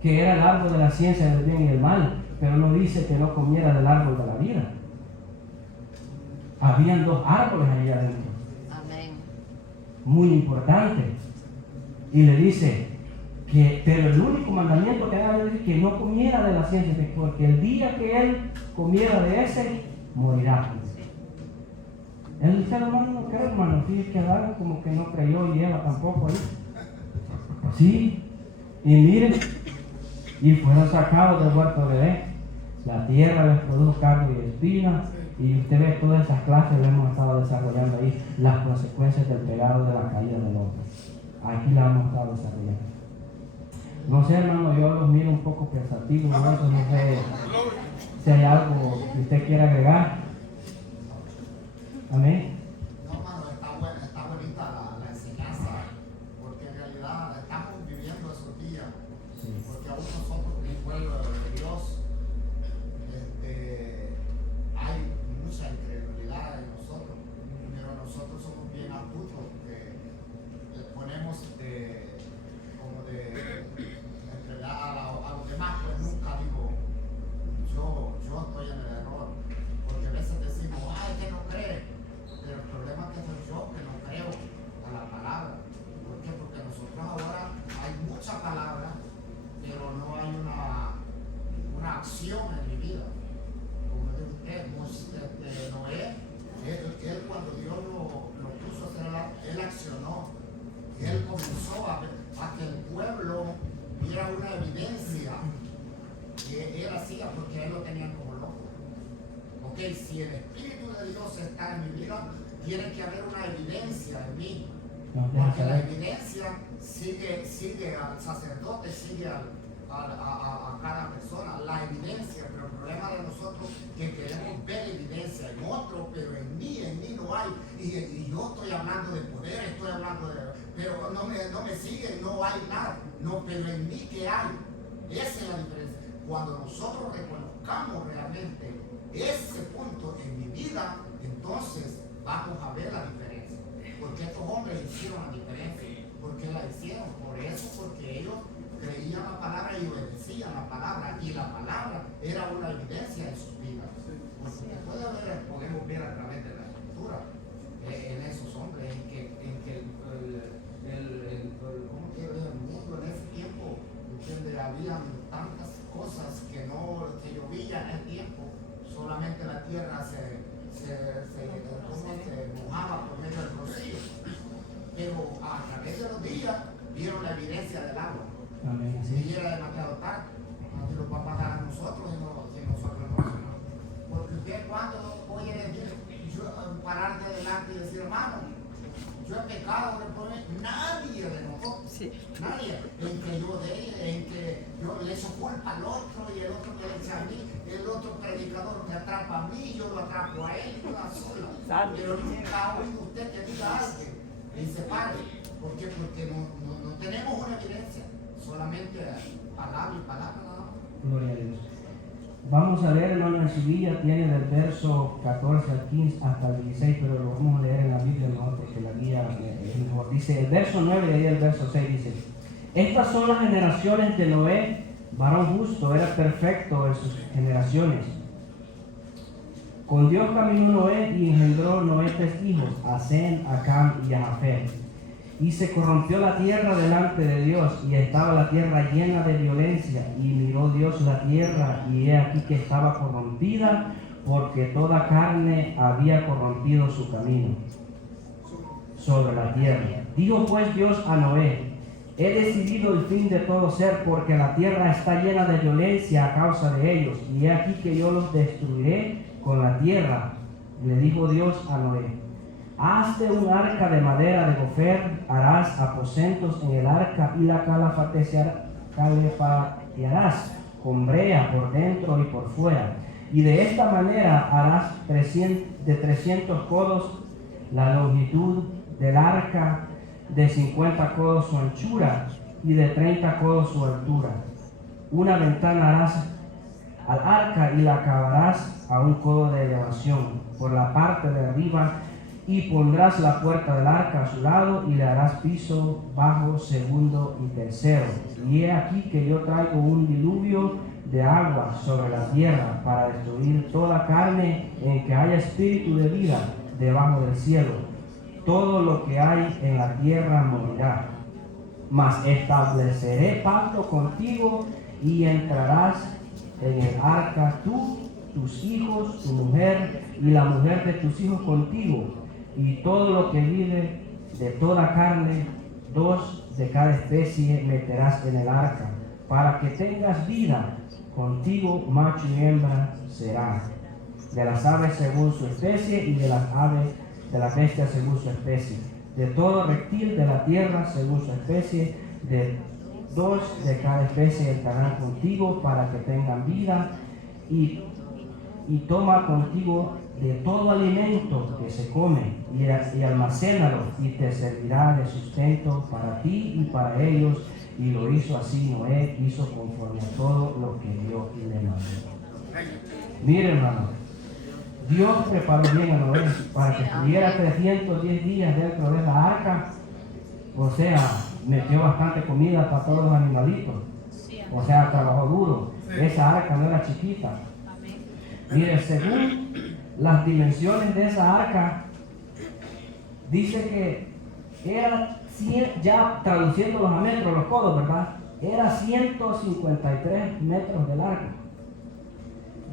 que era el árbol de la ciencia del bien y del mal, pero no dice que no comiera del árbol de la vida. Habían 2 árboles ahí adentro. Amén. Muy importante. Y le dice que, pero el único mandamiento que da es que no comiera de la ciencia, porque el día que él comiera de ese, morirá. El ser humano no cree, hermano. Fíjese que Adán como que no creyó y Eva tampoco ahí. Sí, y miren, y fueron sacados del huerto de Edén. La tierra les produjo carne y espinas, y usted ve todas esas clases que hemos estado desarrollando ahí, las consecuencias del pecado de la caída del hombre. Aquí la hemos estado desarrollando. No sé, hermano, yo los miro un poco pensativos, ¿no? No sé si hay algo que usted quiera agregar. Amén. No, hermano, está bonita la enseñanza, porque en realidad estamos viviendo esos días, porque aún nosotros como pueblo de Dios, hay mucha incredulidad en nosotros, pero nosotros somos bien astutos, que le ponemos como de entregar a los demás, pues nunca digo, yo estoy en el error, porque a veces decimos, ay, que no cree. Pero el problema es que soy yo que no creo a la palabra. ¿Por qué? Porque nosotros ahora hay mucha palabra, pero no hay una acción en mi vida. Como dice usted, Noé, él cuando Dios lo puso a hacer, él accionó. Y él comenzó a que el pueblo viera una evidencia que él hacía, porque él lo tenían como loco. Ok, si el Espíritu de Dios está en mi vida, tiene que haber una evidencia en mí. Porque la evidencia sigue al sacerdote, sigue a cada persona, la evidencia. Pero el problema de nosotros es que queremos ver evidencia en otro, pero en mí no hay. Y yo estoy hablando de poder, estoy hablando de... Pero no me siguen, no hay nada. No, pero en mí que hay. Esa es la diferencia. Cuando nosotros reconozcamos realmente ese punto en mi vida, entonces vamos a ver la diferencia. Porque estos hombres hicieron la diferencia. ¿Por qué la hicieron? Por eso, porque ellos creían la palabra y obedecían la palabra. Y la palabra era una evidencia en sus vidas. Porque podemos ver a través de la escritura en esos hombres, en que el mundo en ese tiempo, donde habían tantas cosas que llovían en el tiempo, solamente la tierra se mojaba por medio del rocío. Pero a través de los días vieron la evidencia del agua. Amén. Y era demasiado tarde. Así lo va a pasar a nosotros si nosotros no hacemos. Porque usted cuando oye decir, pararte delante y decir, hermano, yo he pecado, nadie de nosotros, nadie, en que yo en que yo le echo culpa al otro y el otro me le echa a mí, el otro predicador me atrapa a mí, yo lo atrapo a él, una sola. Pero nunca ha oído usted que diga algo y se pare. ¿Por qué? Porque no tenemos una evidencia, solamente palabra y palabra nada más. Gloria a Dios. Vamos a leer, hermano, en su Biblia, tiene del verso 14 al 15 hasta el 16, pero lo vamos a leer en la Biblia mejor porque la guía es mejor. Dice el verso 9 y ahí el verso 6 dice: estas son las generaciones de Noé, varón justo, era perfecto en sus generaciones. Con Dios caminó Noé y engendró Noé 3 hijos, a Sem, a Cam y a Jafet. Y se corrompió la tierra delante de Dios, y estaba la tierra llena de violencia. Y miró Dios la tierra, y he aquí que estaba corrompida, porque toda carne había corrompido su camino sobre la tierra. Dijo pues Dios a Noé: he decidido el fin de todo ser, porque la tierra está llena de violencia a causa de ellos, y he aquí que yo los destruiré con la tierra. Le dijo Dios a Noé: hazte un arca de madera de gofer, harás aposentos en el arca y la calafatearás con brea por dentro y por fuera. Y de esta manera harás de 300 codos la longitud del arca, de 50 codos su anchura y de 30 codos su altura. Una ventana harás al arca y la acabarás a un codo de elevación por la parte de arriba, y pondrás la puerta del arca a su lado y le harás piso bajo, segundo y tercero. Y he aquí que yo traigo un diluvio de agua sobre la tierra para destruir toda carne en que haya espíritu de vida debajo del cielo. Todo lo que hay en la tierra morirá. Mas estableceré pacto contigo y entrarás en el arca tú, tus hijos, tu mujer y la mujer de tus hijos contigo. y todo lo que vive de toda carne, 2 de cada especie meterás en el arca, para que tengas vida. Contigo macho y hembra serán. De las aves según su especie, y de las aves de la bestia según su especie. De todo reptil de la tierra según su especie, de 2 de cada especie entrarán contigo para que tengan vida, y toma contigo de todo alimento que se come y almacénalo, y te servirá de sustento para ti y para ellos. Y lo hizo así Noé, hizo conforme a todo lo que Dios le mandó. Mire, hermano, Dios preparó bien a Noé para que estuviera 310 días dentro de la arca. O sea, metió bastante comida para todos los animalitos. O sea, trabajó duro. Esa arca no era chiquita. Mire, según las dimensiones de esa arca, dice que era 100, ya traduciéndolos a metros, los codos, ¿verdad? Era 153 metros de largo,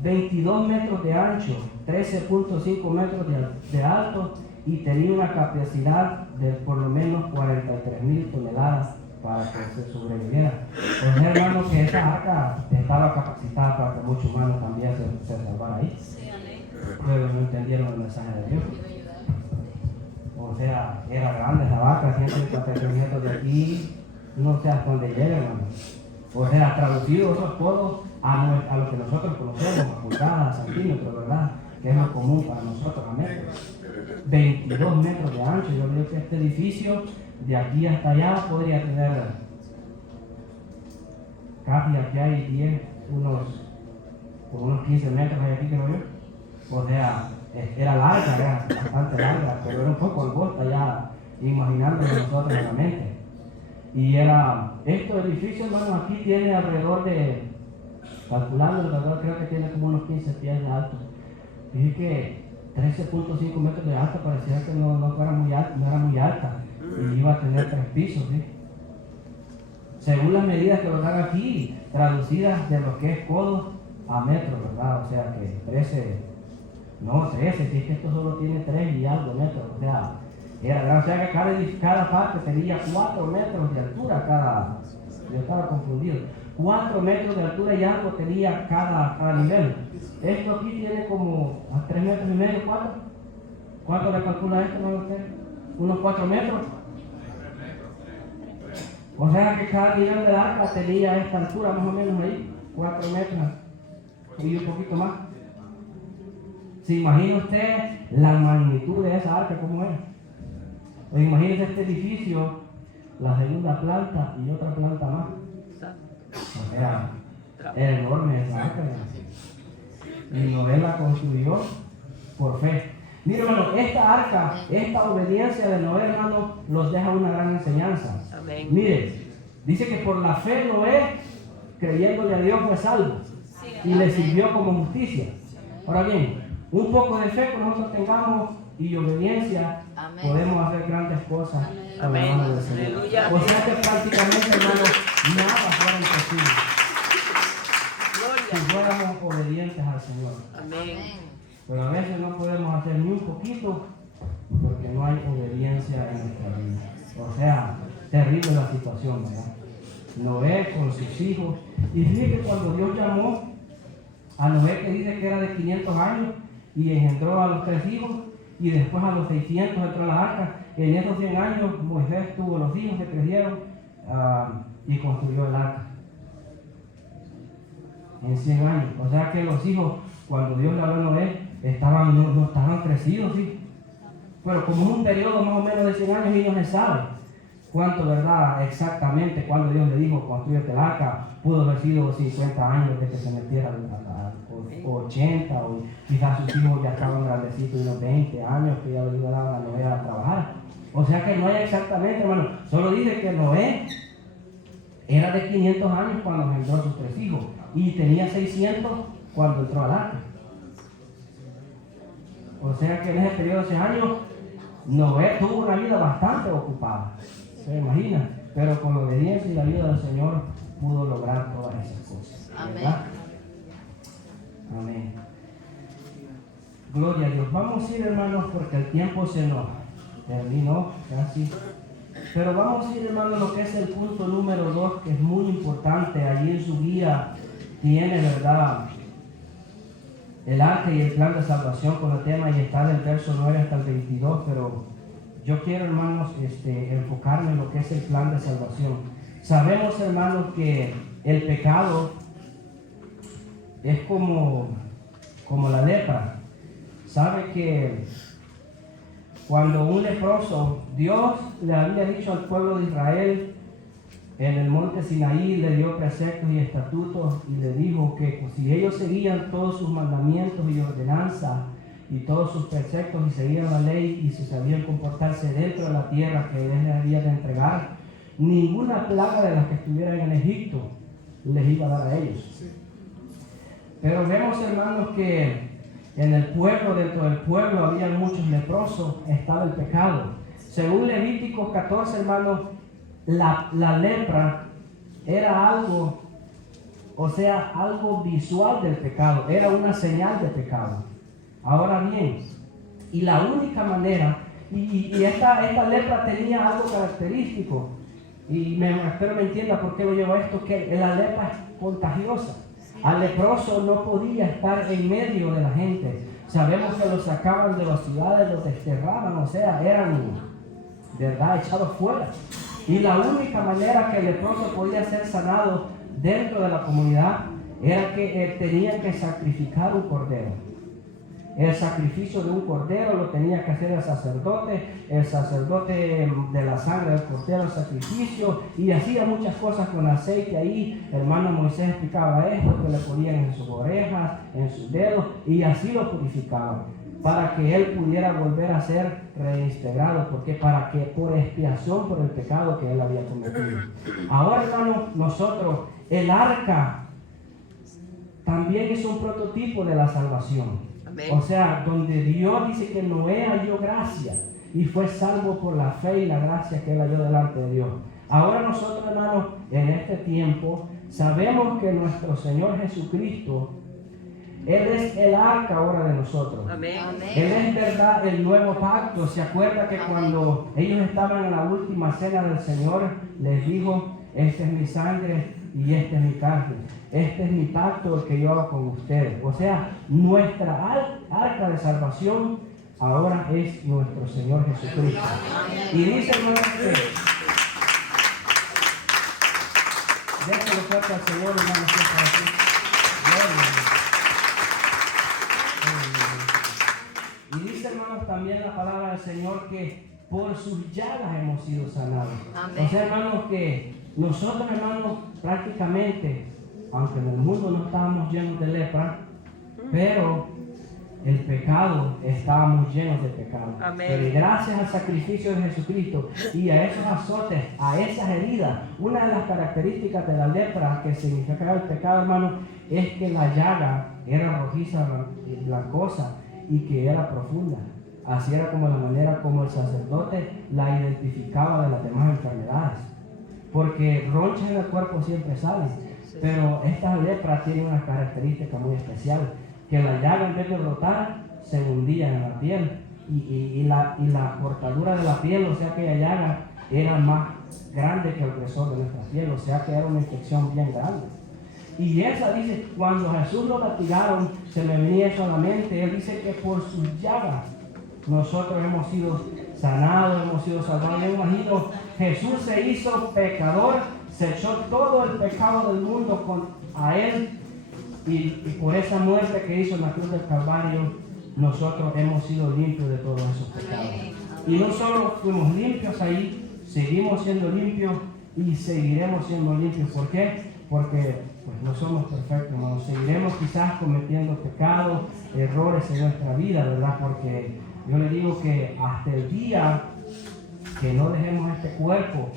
22 metros de ancho, 13.5 metros de alto, y tenía una capacidad de por lo menos 43.000 toneladas para que se sobreviviera. Pues hermano, que esa arca estaba capacitada para que muchos humanos también se salvaran ahí. Pero no entendieron el mensaje de Dios. O sea, era grande esa vaca, 153 metros de aquí, no sé hasta dónde llega, hermano. O sea, traducido esos codos a lo que nosotros conocemos, a pulgadas, centímetros, ¿verdad? Que es lo común para nosotros, a metros. 22 metros de ancho. Yo creo que este edificio de aquí hasta allá podría tener, casi aquí hay 10, unos 15 metros hay aquí, creo yo. O sea, era larga, era bastante larga, pero era un poco angosta ya, imaginándolo nosotros en la mente. Y era, estos edificios, hermanos, aquí tiene alrededor de, calculando, creo que tiene como unos 15 pies de alto. Dije que 13.5 metros de alto, parecía que no era muy alta, y iba a tener 3 pisos, ¿sí? Según las medidas que nos dan aquí, traducidas de lo que es codo a metro, ¿verdad? O sea que 13, si es que esto solo tiene 3 y algo metros, o sea, era grande. O sea que cada parte tenía 4 metros de altura, yo estaba confundido, 4 metros de altura y algo tenía cada nivel. Esto aquí tiene como a 3 metros y medio, 4. ¿Cuánto le calcula esto, no usted? ¿Unos 4 metros? O sea que cada nivel del arca tenía esta altura más o menos ahí, 4 metros y un poquito más. ¿Se imagina usted la magnitud de esa arca cómo era? O imagínese este edificio, la segunda planta y otra planta más. O sea, era enorme esa arca. Y Noé la construyó por fe. Mira, hermano, esta arca, esta obediencia de Noé, hermano, nos deja una gran enseñanza. Amén. Mire, dice que por la fe Noé, creyéndole a Dios, fue salvo y le sirvió como justicia. Ahora bien, un poco de fe que nosotros tengamos y obediencia, podemos hacer grandes cosas con la mano del Señor. Aleluya. O sea que prácticamente, hermano, nada fuera imposible si fuéramos obedientes al Señor. Amén. Pero a veces no podemos hacer ni un poquito porque no hay obediencia en nuestra vida. O sea, terrible la situación, ¿verdad? Noé con sus hijos. Y fíjate que cuando Dios llamó a Noé, que dice que era de 500 años, y engendró a los 3 hijos, y después a los 600 entró a la arca. En esos 100 años Moisés tuvo los hijos que crecieron y construyó el arca. En 100 años. O sea que los hijos, cuando Dios le habló a Noé, no estaban crecidos, ¿sí? Pero como es un periodo más o menos de 100 años y no se sabe cuánto, ¿verdad? Exactamente cuando Dios le dijo construyete el arca, pudo haber sido 50 años de que se metiera o 80, o quizás sus hijos ya estaban grandecitos, unos 20 años que ya le ayudaban a Noé a trabajar. O sea que no hay exactamente, hermano, solo dice que Noé era de 500 años cuando engendró a sus 3 hijos y tenía 600 cuando entró al arca. O sea que en ese periodo de 100 años Noé tuvo una vida bastante ocupada, ¿se imagina? Pero con la obediencia y la ayuda del Señor pudo lograr todas esas cosas. ¿Verdad? Amén. Gloria a Dios. Vamos a ir, hermanos, porque el tiempo se nos terminó casi. Pero vamos a ir, hermanos, lo que es el punto número 2, que es muy importante. Allí en su guía tiene, ¿verdad?, el arca y el plan de salvación con el tema, y está del verso 9 hasta el 22, pero yo quiero, hermanos, enfocarme en lo que es el plan de salvación. Sabemos, hermanos, que el pecado es como la lepra. Sabe que cuando un leproso, Dios le había dicho al pueblo de Israel en el monte Sinaí, le dio preceptos y estatutos y le dijo que si ellos seguían todos sus mandamientos y ordenanzas y todos sus preceptos y seguían la ley y se sabían comportarse dentro de la tierra que Él les había de entregar, ninguna plaga de las que estuvieran en Egipto les iba a dar a ellos. Pero vemos, hermanos, que en el pueblo, dentro del pueblo, había muchos leprosos, estaba el pecado. Según Levíticos 14, hermanos, la lepra era algo, o sea, algo visual del pecado, era una señal de pecado. Ahora bien, y la única manera, y esta lepra tenía algo característico, y espero me entienda por qué lo llevo a esto, que la lepra es contagiosa. Al leproso no podía estar en medio de la gente. Sabemos que los sacaban de las ciudades, los desterraban, o sea, eran, ¿verdad?, echados fuera. Y la única manera que el leproso podía ser sanado dentro de la comunidad era que tenía que sacrificar un cordero. El sacrificio de un cordero lo tenía que hacer el sacerdote de la sangre del cordero, el sacrificio, y hacía muchas cosas con aceite ahí. Hermano Moisés explicaba esto, que le ponían en sus orejas, en sus dedos, y así lo purificaban, para que él pudiera volver a ser reintegrado, porque para que por expiación por el pecado que él había cometido. Ahora, hermano, nosotros, el arca también es un prototipo de la salvación. O sea, donde Dios dice que Noé halló gracia y fue salvo por la fe y la gracia que él halló delante de Dios. Ahora nosotros, hermanos, en este tiempo, sabemos que nuestro Señor Jesucristo, Él es el arca ahora de nosotros. Amén. Él es, verdad, el nuevo pacto. ¿Se acuerda que cuando ellos estaban en la última cena del Señor, les dijo: esta es mi sangre y esta es mi carne? Este es mi pacto que yo hago con ustedes. O sea, nuestra arca de salvación ahora es nuestro Señor Jesucristo. Y dice, hermanos, que déjalo fuerte al Señor, hermanos, que para ti. Y dice, hermanos, también la palabra del Señor que por sus llagas hemos sido sanados. Amén. O sea, hermanos, que nosotros, hermanos, prácticamente, aunque en el mundo no estábamos llenos de lepra, pero el pecado, estábamos llenos de pecado. Amén. Pero gracias al sacrificio de Jesucristo y a esos azotes, a esas heridas, una de las características de la lepra que significaba el pecado, hermano, es que la llaga era rojiza, blancosa y que era profunda. Así era como la manera como el sacerdote la identificaba de las demás enfermedades. Porque ronchas en el cuerpo siempre salen. Pero esta lepra tiene una característica muy especial, que la llaga, en vez de brotar, se hundía en la piel y la cortadura de la piel, o sea que la llaga era más grande que el grosor de nuestra piel, o sea que era una infección bien grande. Y esa dice, cuando Jesús lo latigaron, se me venía eso a la mente. Él dice que por sus llagas nosotros hemos sido sanados, hemos sido salvados. Yo imagino, Jesús se hizo pecador, se echó todo el pecado del mundo a Él, y por esa muerte que hizo en la cruz del Calvario, nosotros hemos sido limpios de todos esos pecados. Y no solo fuimos limpios ahí, seguimos siendo limpios y seguiremos siendo limpios. ¿Por qué? Porque pues, no somos perfectos, no seguiremos quizás cometiendo pecados, errores en nuestra vida, ¿verdad? Porque yo le digo que hasta el día que no dejemos este cuerpo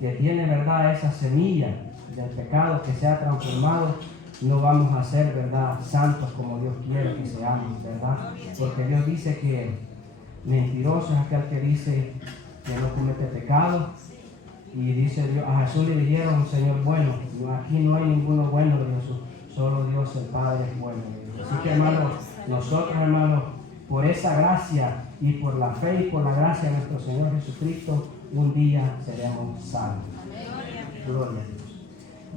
que tiene, ¿verdad?, esa semilla del pecado que se ha transformado, no vamos a ser, ¿verdad?, santos como Dios quiere que seamos, ¿verdad? Porque Dios dice que mentiroso es aquel que dice que no comete pecado. Y dice Dios, a Jesús le dijeron: Señor bueno, aquí no hay ninguno bueno de Jesús, solo Dios el Padre es bueno. Así que, hermanos, nosotros, hermanos, por esa gracia y por la fe y por la gracia de nuestro Señor Jesucristo, un día seremos salvos. Gloria a Dios.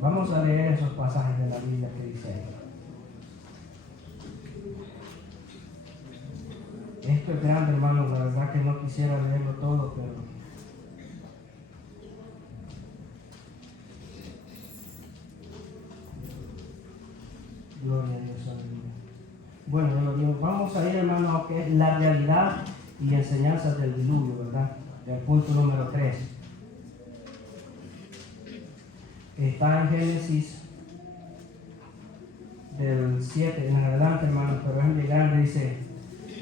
Vamos a leer esos pasajes de la Biblia que dice ahí. Esto es grande, hermano, la verdad que no quisiera leerlo todo, pero gloria a Dios, aleluya. Bueno, vamos a ir, hermano, a lo que es la realidad y enseñanzas del diluvio, ¿verdad? El punto número 3. Está en Génesis del 7 en adelante, hermano, pero es muy grande, dice: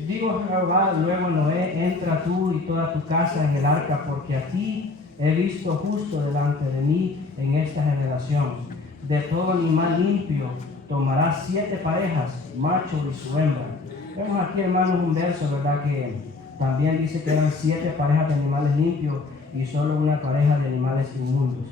digo Jehová luego a Noé, entra tú y toda tu casa en el arca, porque a ti he visto justo delante de mí en esta generación. De todo animal limpio tomarás 7 parejas, macho y su hembra. Vemos aquí, hermanos, un verso, ¿verdad?, que también dice que eran 7 parejas de animales limpios y solo una pareja de animales inmundos.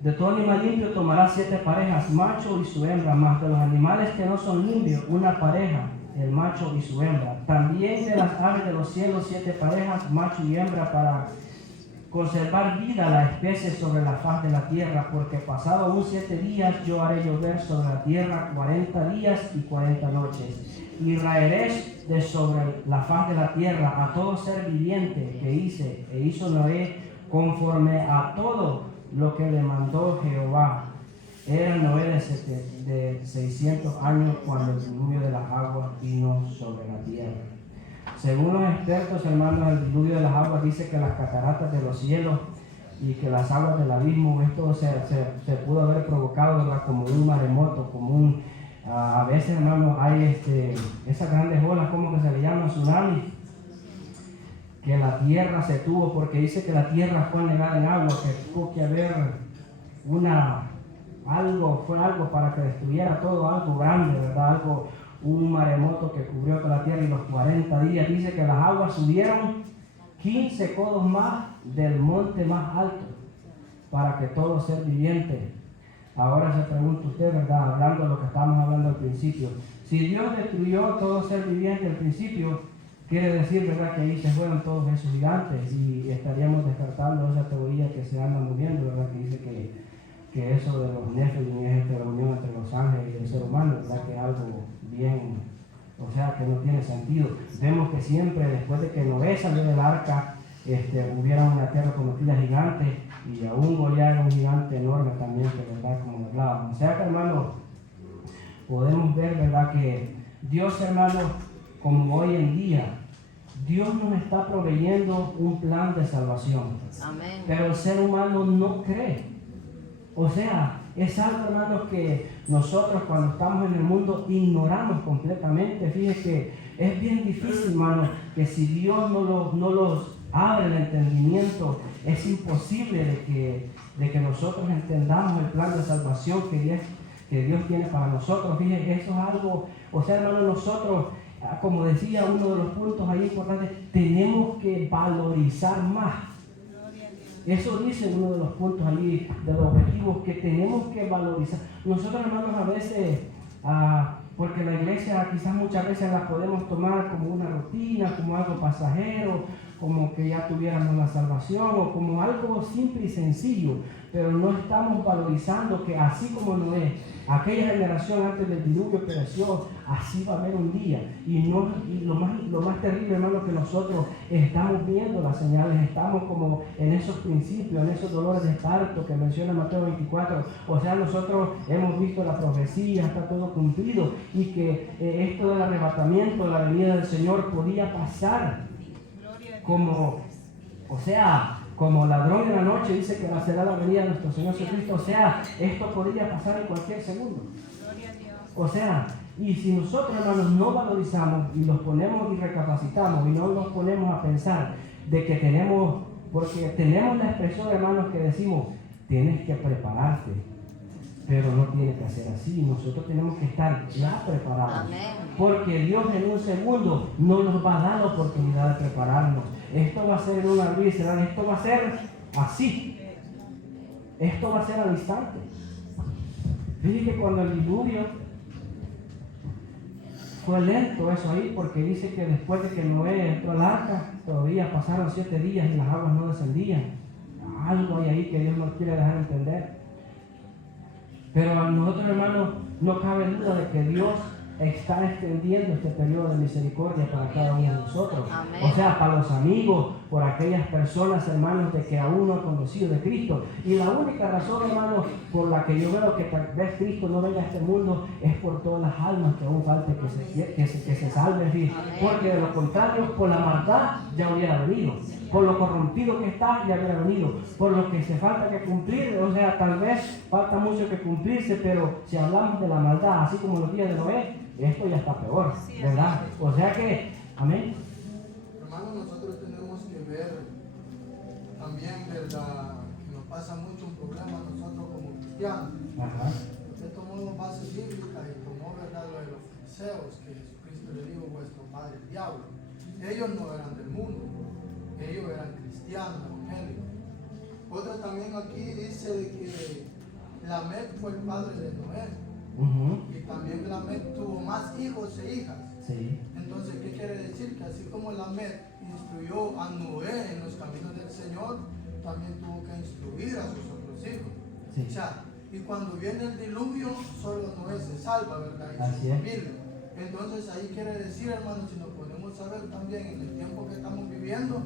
De todo animal limpio tomarás 7 parejas, macho y su hembra, más de los animales que no son limpios, una pareja, el macho y su hembra. También de las aves de los cielos 7 parejas, macho y hembra, para conservar vida a la especie sobre la faz de la tierra, porque pasado aún 7 días yo haré llover sobre la tierra 40 días y 40 noches. Y raeré de sobre la faz de la tierra a todo ser viviente que hizo Noé, conforme a todo lo que le mandó Jehová. Era Noé de 600 años cuando el diluvio de las aguas vino sobre la tierra. Según los expertos, hermanos, el diluvio de las aguas dice que las cataratas de los cielos y que las aguas del abismo, esto se pudo haber provocado, ¿verdad?, como un maremoto, como a veces, hermanos, hay esas grandes olas, como que se le llama tsunami, que la tierra se tuvo, porque dice que la tierra fue anegada en agua, que tuvo que haber algo para que destruyera todo, algo grande, ¿verdad?, un maremoto que cubrió toda la tierra, y los 40 días dice que las aguas subieron 15 codos más del monte más alto, para que todo ser viviente. Ahora se pregunta usted, ¿verdad?, hablando de lo que estábamos hablando al principio, si Dios destruyó todo ser viviente al principio, quiere decir, ¿verdad?, que ahí se fueron todos esos gigantes, y estaríamos descartando esa teoría que se anda moviendo, ¿verdad?, que dice que eso de los Nephilim es la unión entre los ángeles y el ser humano, ¿verdad?, que es algo bien, o sea, que no tiene sentido. Vemos que siempre después de que Noé salió del arca, hubiera una tierra convertida gigante, y aún Goliat era un gigante enorme también, que, ¿verdad?, como hablábamos. O sea que, hermano, podemos ver, ¿verdad?, que Dios, hermano, como hoy en día, Dios nos está proveyendo un plan de salvación. Amén. Pero el ser humano no cree. O sea, es algo, hermanos, que nosotros cuando estamos en el mundo ignoramos completamente. Fíjense que es bien difícil, hermanos, que si Dios no los abre el entendimiento, es imposible de que nosotros entendamos el plan de salvación que Dios tiene para nosotros. Fíjense, eso es algo, o sea, hermanos, nosotros, como decía uno de los puntos ahí importantes, tenemos que valorizar más. Eso dice uno de los puntos allí, de los objetivos que tenemos que valorizar. Nosotros, hermanos, a veces, porque la iglesia quizás muchas veces la podemos tomar como una rutina, como algo pasajero, como que ya tuviéramos la salvación, o como algo simple y sencillo, pero no estamos valorizando que así como Noé, aquella generación antes del diluvio pereció, así va a haber un día. Y lo más terrible, hermano, que nosotros estamos viendo las señales, estamos como en esos principios, en esos dolores de parto que menciona Mateo 24. O sea, nosotros hemos visto la profecía, está todo cumplido, y que esto del arrebatamiento, la venida del Señor podía pasar como ladrón de la noche. Dice que será la venida de nuestro Señor Jesucristo. O sea, esto podría pasar en cualquier segundo. O sea, y si nosotros, hermanos, no valorizamos y los ponemos y recapacitamos y no nos ponemos a pensar de que porque tenemos la expresión, hermanos, que decimos, tienes que prepararte, pero no tiene que ser así. Nosotros tenemos que estar ya preparados. Amén. Porque Dios en un segundo no nos va a dar la oportunidad de prepararnos. Esto va a ser en un abrir y cerrar, esto va a ser así. Esto va a ser al instante. Fíjense que cuando el diluvio, fue lento eso ahí, porque dice que después de que Noé entró al arca, todavía pasaron 7 días y las aguas no descendían. Algo hay ahí que Dios no quiere dejar entender. Pero a nosotros, hermanos, no cabe duda de que Dios está extendiendo este periodo de misericordia para cada uno de nosotros. Amén. O sea, para los amigos, por aquellas personas, hermanos, de que aún no han conocido de Cristo. Y la única razón, hermanos, por la que yo veo que tal vez Cristo no venga a este mundo es por todas las almas que aún falta que se salven. ¿Sí? Porque de lo contrario, por la maldad ya hubiera venido. Por lo corrompido que está, ya hubiera venido. Por lo que se falta que cumplir, o sea, tal vez falta mucho que cumplirse, pero si hablamos de la maldad, así como los días de Noé, esto ya está peor, ¿verdad? O sea que, amén. Hermanos, nosotros tenemos que ver también, ¿verdad? Que nos pasa mucho un problema a nosotros como cristianos. Ajá. Usted tomó bases bíblicas y tomó, ¿verdad?, lo de los fariseos, que Jesucristo le dijo, vuestro padre el diablo. Ellos no eran del mundo, ellos eran cristianos, evangélicos. Otra también aquí dice de que Lamec fue el padre de Noé. Y también Lamec tuvo más hijos e hijas. Sí. Entonces, ¿qué quiere decir? Que así como Lamec instruyó a Noé en los caminos del Señor, también tuvo que instruir a sus otros hijos. Sí. O sea, y cuando viene el diluvio, solo Noé se salva, ¿verdad? Y Así su es. familia. Entonces, ahí quiere decir, hermanos, si nos podemos saber también en el tiempo que estamos viviendo,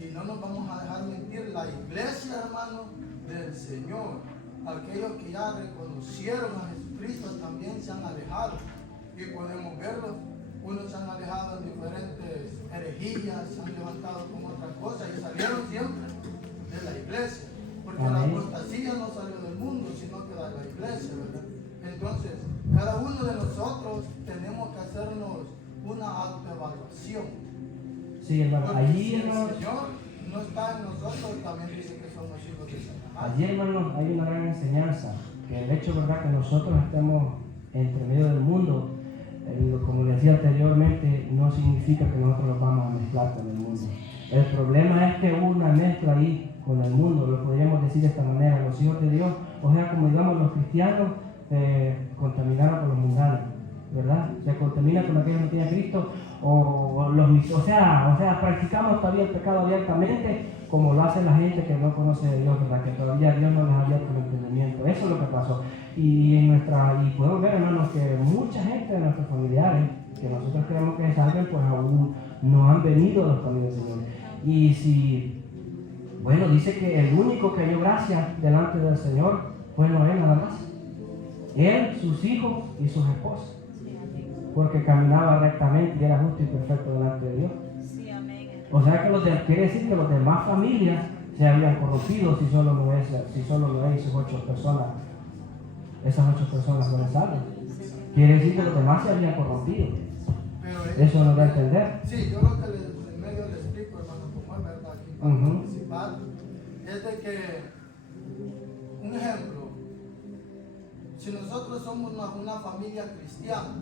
y no nos vamos a dejar mentir, la iglesia, hermano, del Señor, aquellos que ya reconocieron a Jesucristo también se han alejado, y podemos verlo. Unos se han alejado en diferentes herejías, se han levantado con otras cosas y salieron siempre de la iglesia, porque la apostasía no salió del mundo, sino que de la iglesia, ¿verdad? Entonces, cada uno de nosotros tenemos que hacernos una autoevaluación. Sí, hermano. Porque Allí, si el hermanos, Señor no está en nosotros, también dice que somos hijos de Satanás. allí, hermanos, hay una gran enseñanza. Que el hecho, verdad, que nosotros estemos entre medio del mundo, como le decía anteriormente, no significa que nosotros nos vamos a mezclar con el mundo. El problema es que hubo una mezcla ahí con el mundo, lo podríamos decir de esta manera. Los hijos de Dios, o sea, como digamos los cristianos, contaminaron con los mundanos, ¿verdad? Se contamina con aquellos que no tienen Cristo, o sea, practicamos todavía el pecado abiertamente, como lo hace la gente que no conoce de Dios, ¿verdad? Que todavía Dios no les ha abierto el entendimiento. Eso es lo que pasó. Y podemos ver, hermanos, que mucha gente de nuestros familiares, que nosotros creemos que salven, pues aún no han venido a los caminos del Señor. Y si, bueno, dice que el único que halló gracia delante del Señor fue Noé nada más. Él, sus hijos y sus esposas. Porque caminaba rectamente y era justo y perfecto delante de Dios. Sí, amén. O sea que quiere decir que los demás familias se habían corrompido si solo Noé y sus 8 personas, esas 8 personas fueron salvas. Quiere decir que los demás se habían corrompido. Pero Eso nos da a entender. sí, yo lo que en medio le explico, hermano, como es verdad aquí para participar, es de que, un ejemplo, si nosotros somos una familia cristiana,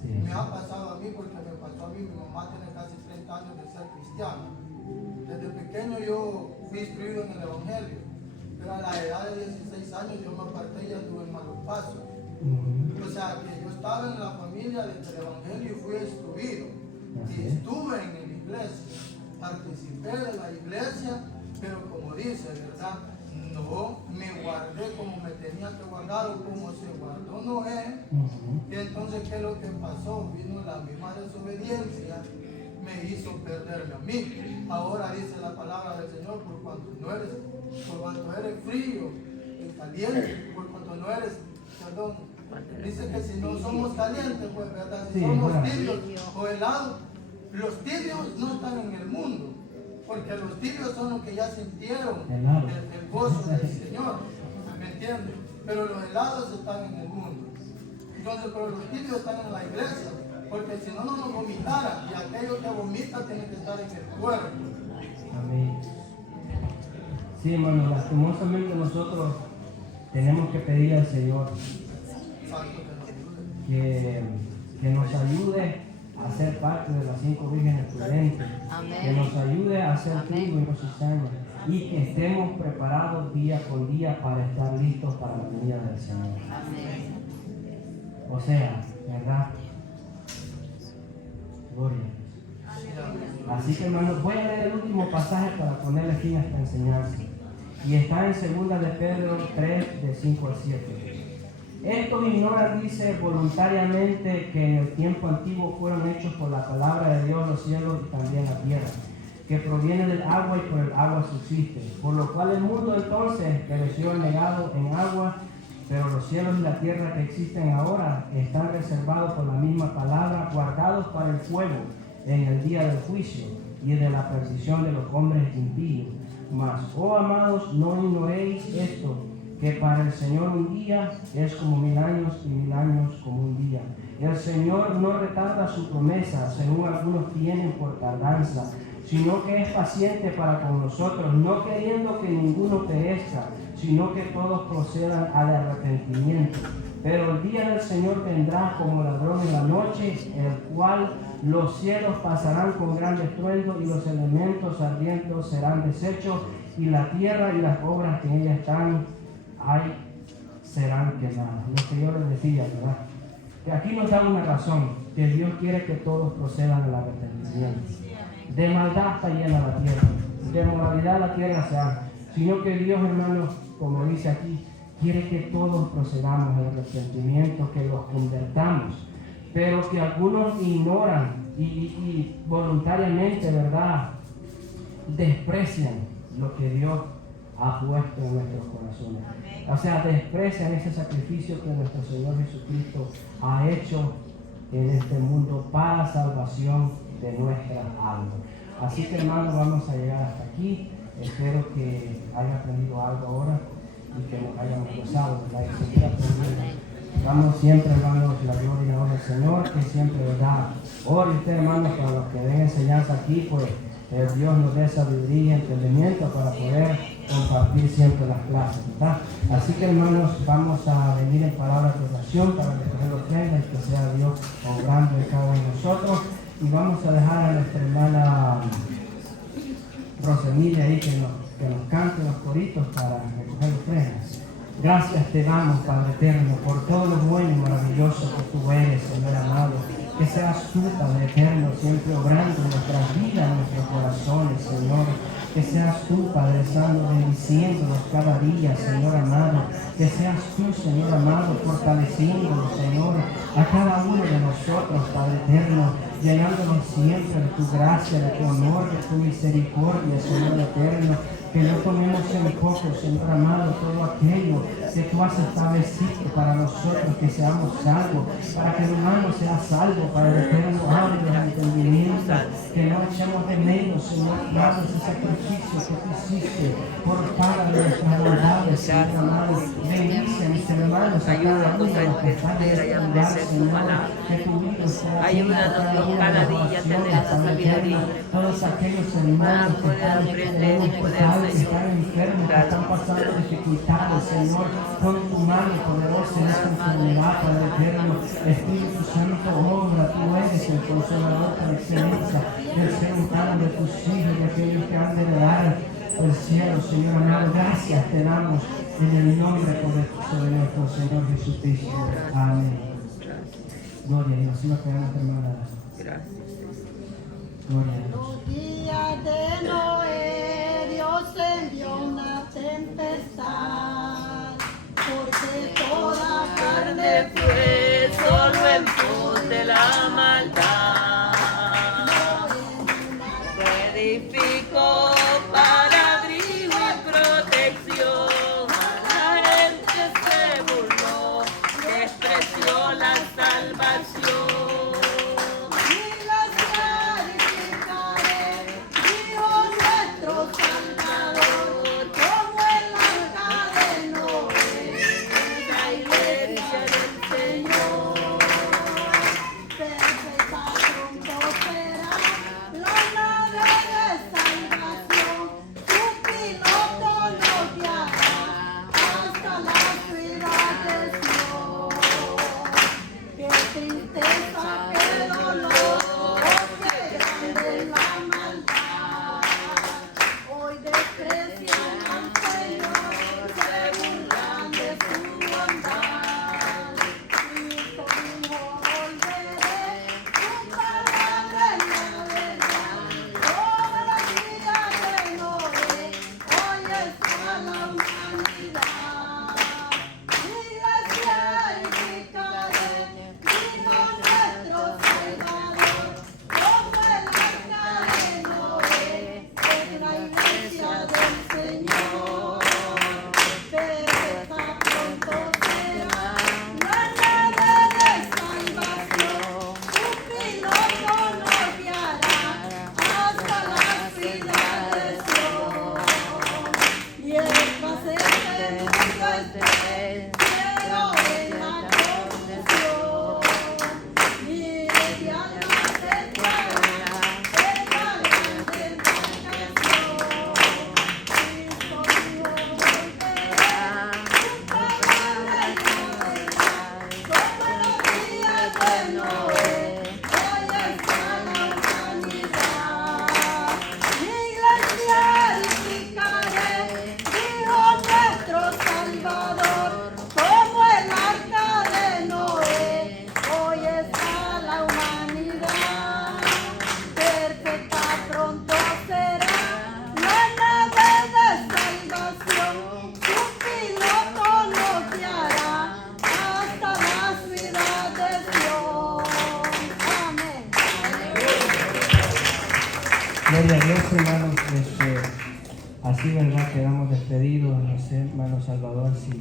Sí. me ha pasado a mí, porque me pasó a mí, mi mamá tiene casi 30 años de ser cristiana. Desde pequeño yo fui instruido en el Evangelio, pero a la edad de 16 años yo me aparté y anduve en malos pasos. O sea, que yo estaba en la familia del Evangelio y fui instruido. Y estuve en la iglesia, participé de la iglesia, pero como dice, ¿verdad? No me guardé como me tenía que guardar o como se guardó Noé. Y entonces, ¿qué es lo que pasó? Vino la misma desobediencia, me hizo perderme a mí. Ahora dice la palabra del Señor, por cuanto eres frío y caliente, por cuanto no eres, perdón, dice que si no somos calientes, pues verdad, si Sí, somos bueno. tibios o helados, los tibios no están en el mundo, porque los tibios son los que ya sintieron el gozo del Señor, ¿me entiendes? Pero los helados están en el mundo. Entonces, pero los tibios están en la iglesia, porque si no, no nos vomitaran, y aquello que vomita tiene que estar en el cuerpo. Amén. Sí, hermano, lastimosamente nosotros tenemos que pedir al Señor que nos ayude a ser parte de las 5 vírgenes prudentes, que nos ayude a ser trigo y no cizaña, y que estemos preparados día con día para estar listos para la venida del Señor. Amén. O sea, ¿verdad? Así que, hermanos, voy a leer el último pasaje para ponerle fin a esta enseñanza. Y está en 2 de Pedro 3, de 5 al 7. Estos ignoran, dice, voluntariamente que en el tiempo antiguo fueron hechos por la palabra de Dios los cielos y también la tierra, que proviene del agua y por el agua subsiste. Por lo cual el mundo entonces pereció negado en agua, pero los cielos y la tierra que existen ahora están reservados por la misma palabra, guardados para el fuego en el día del juicio y de la perdición de los hombres impíos. Mas, oh amados, no ignoréis esto, que para el Señor un día es como 1000 años y 1000 años como un día. El Señor no retarda su promesa, según algunos tienen por tardanza, sino que es paciente para con nosotros, no queriendo que ninguno perezca, sino que todos procedan al arrepentimiento. Pero el día del Señor vendrá como ladrón en la noche, en el cual los cielos pasarán con gran estruendo y los elementos ardientes serán deshechos y la tierra y las obras que en ella están serán quemadas. Lo que yo les decía, ¿verdad? Que aquí nos da una razón, que Dios quiere que todos procedan al arrepentimiento. De maldad está llena la tierra, de moralidad la tierra se ama, sino que Dios, hermanos, como dice aquí, quiere que todos procedamos al arrepentimiento, que los convertamos, pero que algunos ignoran y voluntariamente, ¿verdad?, desprecian lo que Dios ha puesto en nuestros corazones. O sea, desprecian ese sacrificio que nuestro Señor Jesucristo ha hecho en este mundo para la salvación de nuestra alma. Así que, hermanos, vamos a llegar hasta aquí. Espero que hayan aprendido algo ahora y que nos hayamos gozado, ¿verdad? Y seguir aprendiendo. Damos siempre, hermanos, la gloria y la honra al Señor, que siempre, ¿verdad? Ore usted, hermanos, para los que den enseñanza aquí, pues Dios nos dé sabiduría y entendimiento para poder compartir siempre las clases, ¿verdad? Así que, hermanos, vamos a venir en palabras de oración para recoger ofrendas y que sea Dios obrando en cada uno de nosotros. Y vamos a dejar a nuestra hermana Rosemilia ahí que nos cante los coritos para recoger ofrendas. Gracias te damos, Padre eterno, por todo lo bueno y maravilloso que tú eres, Señor amado. Que seas tú, Padre eterno, siempre obrando en nuestras vidas, en nuestros corazones, Señor. Que seas tú, Padre Santo, bendiciéndonos cada día, Señor amado. Que seas tú, Señor amado, fortaleciéndonos, Señor, a cada uno de nosotros, Padre eterno, llenándonos siempre de tu gracia, de tu amor, de tu misericordia, Señor eterno. Que no tomemos en poco, Señor amado, todo aquello que tú has establecido para nosotros, que seamos salvos, para que el humano sea salvo, para el eterno abre los entendimientos, que no echemos de menos, Señor, dado ese sacrificio que tú hiciste por paga de nuestras maldades, Señor amado. Bendice, mis hermanos, a cada uno de los que están en este lugar, Señor, que tu vida sea ayúdanos, Dios, cada día tener esa sabiduría. Todos aquellos hermanos que están enfermos, que están pasando dificultades, Señor, con tu mano poderosa en esta enfermedad, Padre eterno. Espíritu Santo, obra, tú eres el consolador por excelencia del ser humano, de tus hijos, de aquellos que han de heredar el cielo, Señor amado. Gracias te damos en el nombre poderoso de nuestro Señor Jesucristo. Amén. Gloria a Dios. Iba a quedar la hermana. Gracias. Gloria a Dios. Los días de Noé, Dios envió una tempestad, porque toda carne Fue solo en pos de la maldad. Se edificó para abrigo y protección. La gente se burló, despreció la salvación. Gloria a Dios, hermanos. Así, ¿verdad? Quedamos despedidos. No sé, hermano Salvador, si